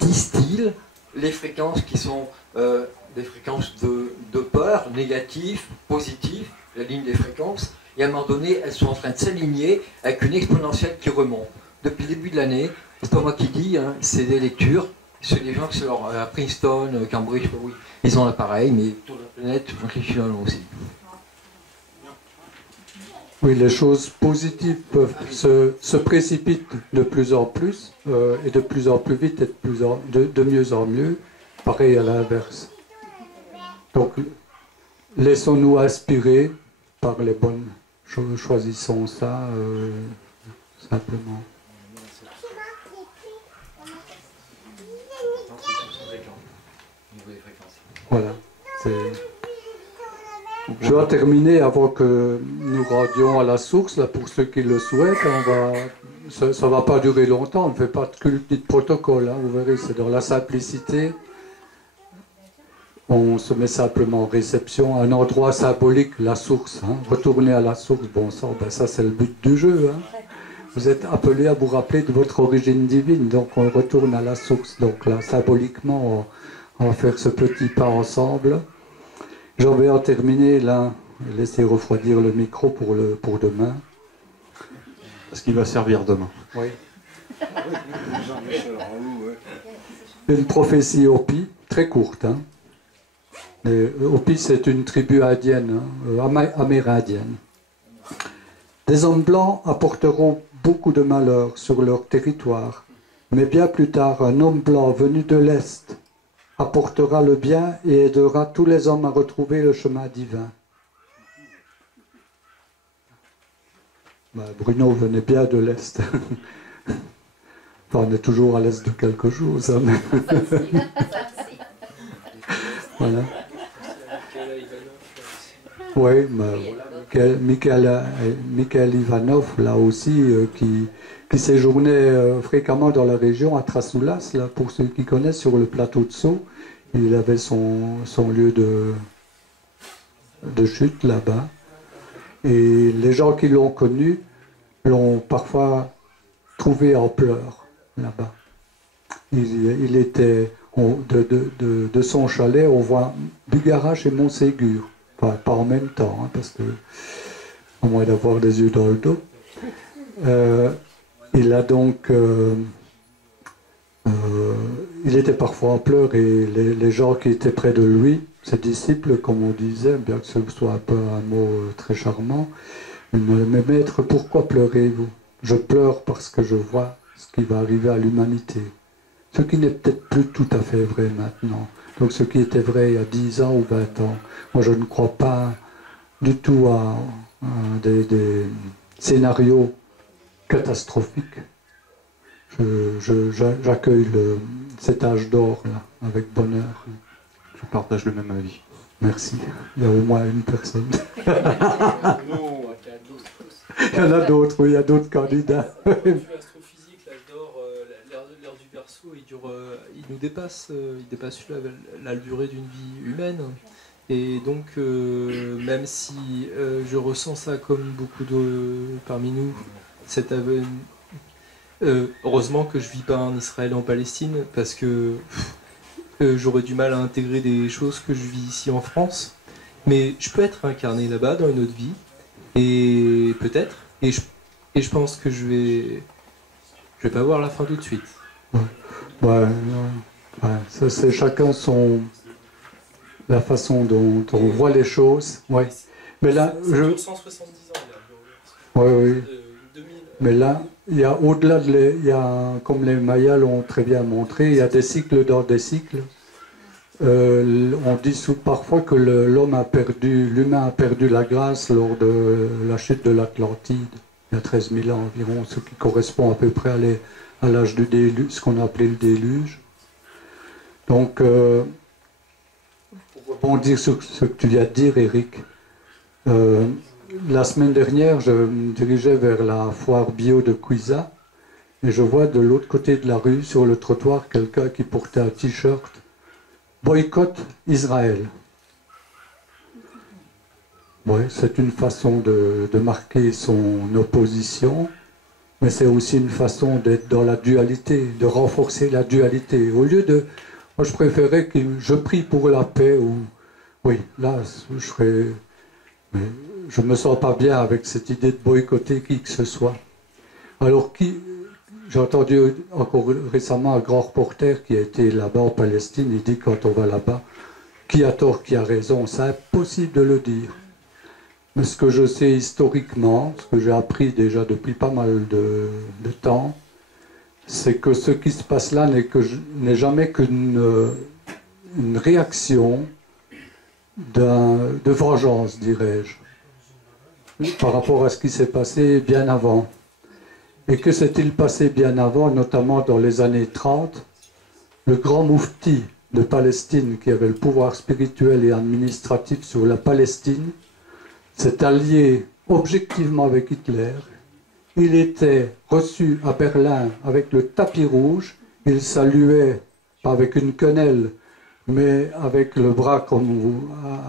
disent-ils, les fréquences qui sont des fréquences de peur, négatives, positives, la ligne des fréquences, et à un moment donné, elles sont en train de s'aligner avec une exponentielle qui remonte. Depuis le début de l'année, c'est pas moi qui dis, hein, c'est des lectures, c'est des gens qui sont à Princeton, Cambridge, oui, ils ont l'appareil, mais toute la planète, je l'ont aussi. Oui, les choses positives peuvent se précipitent de plus en plus, et de plus en plus vite, et de mieux en mieux, pareil à l'inverse. Donc, laissons-nous inspirer par les bonnes choses, choisissons ça simplement. Voilà. Je vais terminer avant que nous rendions à la source, là, pour ceux qui le souhaitent. Ça ne va pas durer longtemps, on ne fait pas de culte ni de protocole, hein, vous verrez, c'est dans la simplicité. On se met simplement en réception, un endroit symbolique, la source. Hein, retourner à la source, bon sang, ben ça c'est le but du jeu. Hein. Vous êtes appelés à vous rappeler de votre origine divine, donc on retourne à la source. Donc là, symboliquement, on va faire ce petit pas ensemble. J'en vais en terminer là, laisser refroidir le micro pour demain. Parce qu'il va servir demain. Oui. Une prophétie Hopi, très courte. Hein. Hopi, c'est une tribu indienne, hein, amérindienne. Des hommes blancs apporteront beaucoup de malheur sur leur territoire, mais bien plus tard, un homme blanc venu de l'Est apportera le bien et aidera tous les hommes à retrouver le chemin divin. Ben, Bruno venait bien de l'Est. Enfin, on est toujours à l'Est de quelque chose. Hein, mais... voilà. Oui, Mikhail Ivanov, là aussi, qui séjournait fréquemment dans la région, à Trasoulas, là, pour ceux qui connaissent, sur le plateau de Sceaux. Il avait son lieu de chute là-bas. Et les gens qui l'ont connu l'ont parfois trouvé en pleurs là-bas. Il était, de son chalet, on voit Bugarache et Montségur. Enfin, pas en même temps, hein, parce que, au moins d'avoir des yeux dans le dos. Il a donc... il était parfois en pleurs et les gens qui étaient près de lui, ses disciples, comme on disait, bien que ce soit un peu un mot très charmant, Mais maître, pourquoi pleurez-vous? Je pleure parce que je vois ce qui va arriver à l'humanité. Ce qui n'est peut-être plus tout à fait vrai maintenant. Donc ce qui était vrai il y a 10 ans ou 20 ans. Moi je ne crois pas du tout à des scénarios catastrophiques. J'accueille cet âge d'or là avec bonheur. Je partage le même avis. Merci. Il y a au moins une personne. Il y en a d'autres, oui, il y a d'autres candidats. L'astrophysique, l'âge d'or, l'ère du Verseau, il nous dépasse, il dépasse la durée d'une vie humaine. Et donc, même si je ressens ça comme beaucoup parmi nous, heureusement que je vis pas en Israël et en Palestine, parce que j'aurais du mal à intégrer des choses que je vis ici en France. Mais je peux être incarné là-bas dans une autre vie, et peut-être, et je pense que je vais pas voir la fin tout de suite. Ouais, ça c'est chacun la façon dont on voit les choses. Ouais. Mais là, ça dure 170 ans. Oui. Mais là, il y a au-delà comme les Mayas l'ont très bien montré, il y a des cycles dans des cycles. On dit parfois que l'humain a perdu la grâce lors de la chute de l'Atlantide, il y a 13 000 ans environ, ce qui correspond à peu près à l'âge du déluge, ce qu'on appelait le déluge. Donc, pour rebondir sur ce que tu viens de dire, Eric, la semaine dernière, je me dirigeais vers la foire bio de Cuisa et je vois de l'autre côté de la rue, sur le trottoir, quelqu'un qui portait un t-shirt boycott Israël. Ouais, c'est une façon de marquer son opposition, mais c'est aussi une façon d'être dans la dualité, de renforcer la dualité. Au lieu de... Moi, je préférais que je prie pour la paix, ou... Oui, là, je serais... Mais je ne me sens pas bien avec cette idée de boycotter qui que ce soit. Alors, j'ai entendu encore récemment un grand reporter qui a été là-bas en Palestine, il dit quand on va là-bas, qui a tort, qui a raison, c'est impossible de le dire. Mais ce que je sais historiquement, ce que j'ai appris déjà depuis pas mal de temps, c'est que ce qui se passe là n'est jamais qu'une réaction de vengeance, dirais-je, par rapport à ce qui s'est passé bien avant. Et que s'est-il passé bien avant, notamment dans les années 30? Le grand moufti de Palestine, qui avait le pouvoir spirituel et administratif sur la Palestine, s'est allié objectivement avec Hitler. Il était reçu à Berlin avec le tapis rouge, il saluait, pas avec une quenelle, mais avec le bras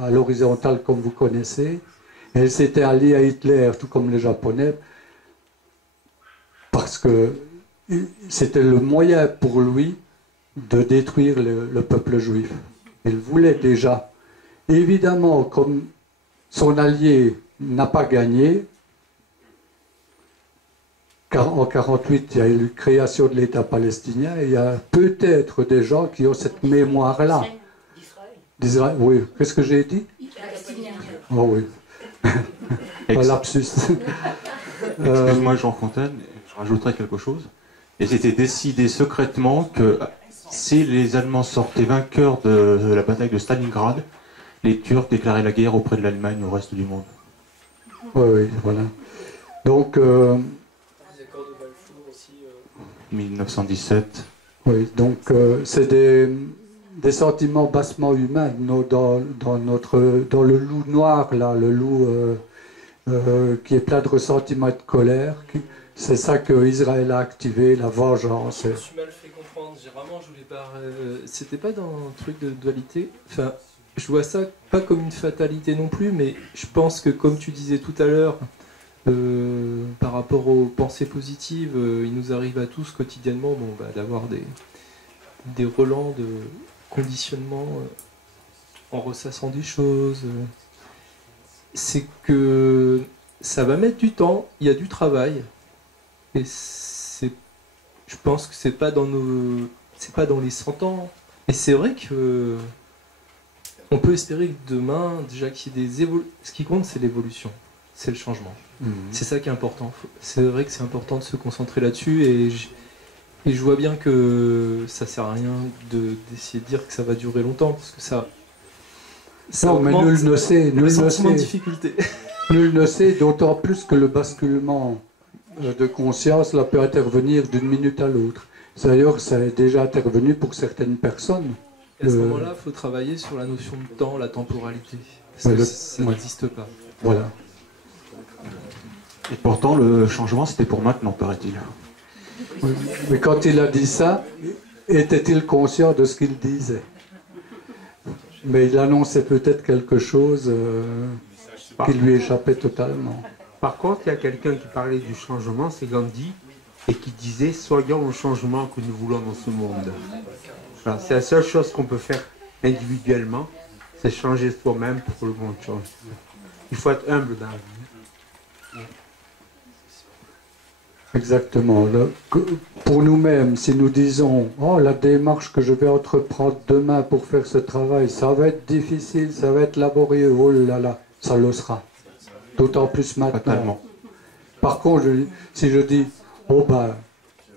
à l'horizontale comme vous connaissez. Et il s'était allié à Hitler, tout comme les Japonais, parce que c'était le moyen pour lui de détruire le peuple juif. Il voulait déjà. Évidemment, comme son allié n'a pas gagné, car en 1948, il y a eu la création de l'État palestinien, et il y a peut-être des gens qui ont cette mémoire-là. D'Israël. Oui, qu'est-ce que j'ai dit? Oh oui. Un lapsus. Excuse-moi Jean Fontaine, je rajouterai quelque chose. Et c'était décidé secrètement que si les Allemands sortaient vainqueurs de la bataille de Stalingrad, les Turcs déclaraient la guerre auprès de l'Allemagne au reste du monde. Oui, voilà. Donc... 1917. Oui, donc c'est des sentiments bassement humains dans le loup noir, là, le loup qui est plein de ressentiments et de colère. C'est ça que Israël a activé, la vengeance. Je me suis mal fait comprendre. Je voulais pas. C'était pas dans un truc de dualité. Enfin, je vois ça pas comme une fatalité non plus, mais je pense que, comme tu disais tout à l'heure, par rapport aux pensées positives, il nous arrive à tous quotidiennement d'avoir des relents de conditionnement en ressassant des choses. C'est que ça va mettre du temps, il y a du travail, et je pense que c'est pas dans les 100 ans. Et c'est vrai que on peut espérer que demain, déjà qu'il y ait ce qui compte, c'est l'évolution, c'est le changement. C'est ça qui est important. C'est vrai que c'est important de se concentrer là-dessus et je vois bien que ça sert à rien d'essayer de dire que ça va durer longtemps parce que ça non, mais nul ne sait. Le sentiment de difficulté. Nul ne sait, d'autant plus que le basculement de conscience là, peut intervenir d'une minute à l'autre. D'ailleurs, ça est déjà intervenu pour certaines personnes. Et à ce moment-là, il faut travailler sur la notion de temps, la temporalité. Ça n'existe pas. Voilà. Et pourtant, le changement, c'était pour maintenant, paraît-il. Oui, mais quand il a dit ça, était-il conscient de ce qu'il disait? Mais il annonçait peut-être quelque chose qui lui échappait totalement. Par contre, il y a quelqu'un qui parlait du changement, c'est Gandhi, et qui disait « Soyons le changement que nous voulons dans ce monde ». Voilà, c'est la seule chose qu'on peut faire individuellement, c'est changer soi-même pour que le monde change. Il faut être humble dans la vie. Exactement. Pour nous-mêmes, si nous disons « Oh, la démarche que je vais entreprendre demain pour faire ce travail, ça va être difficile, ça va être laborieux, oh là là, ça le sera. » D'autant plus maintenant. Totalement. Par contre, si je dis « Oh ben,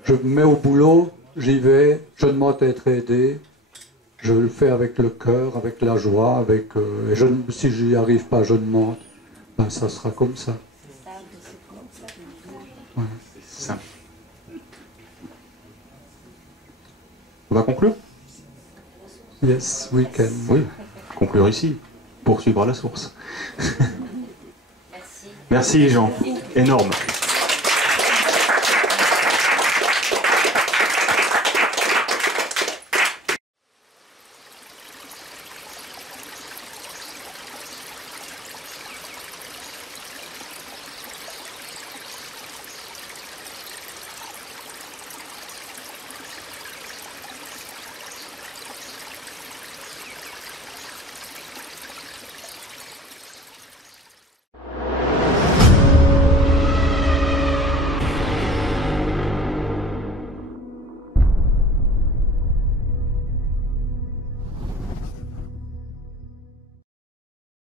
je me mets au boulot, j'y vais, je demande à être aidé, je le fais avec le cœur, avec la joie, et si je n'y arrive pas, je demande. » Ben, ça sera comme ça. Ouais. Ça. On va conclure? Yes, we can. Oui, conclure ici, poursuivre à la source. Merci Jean, énorme.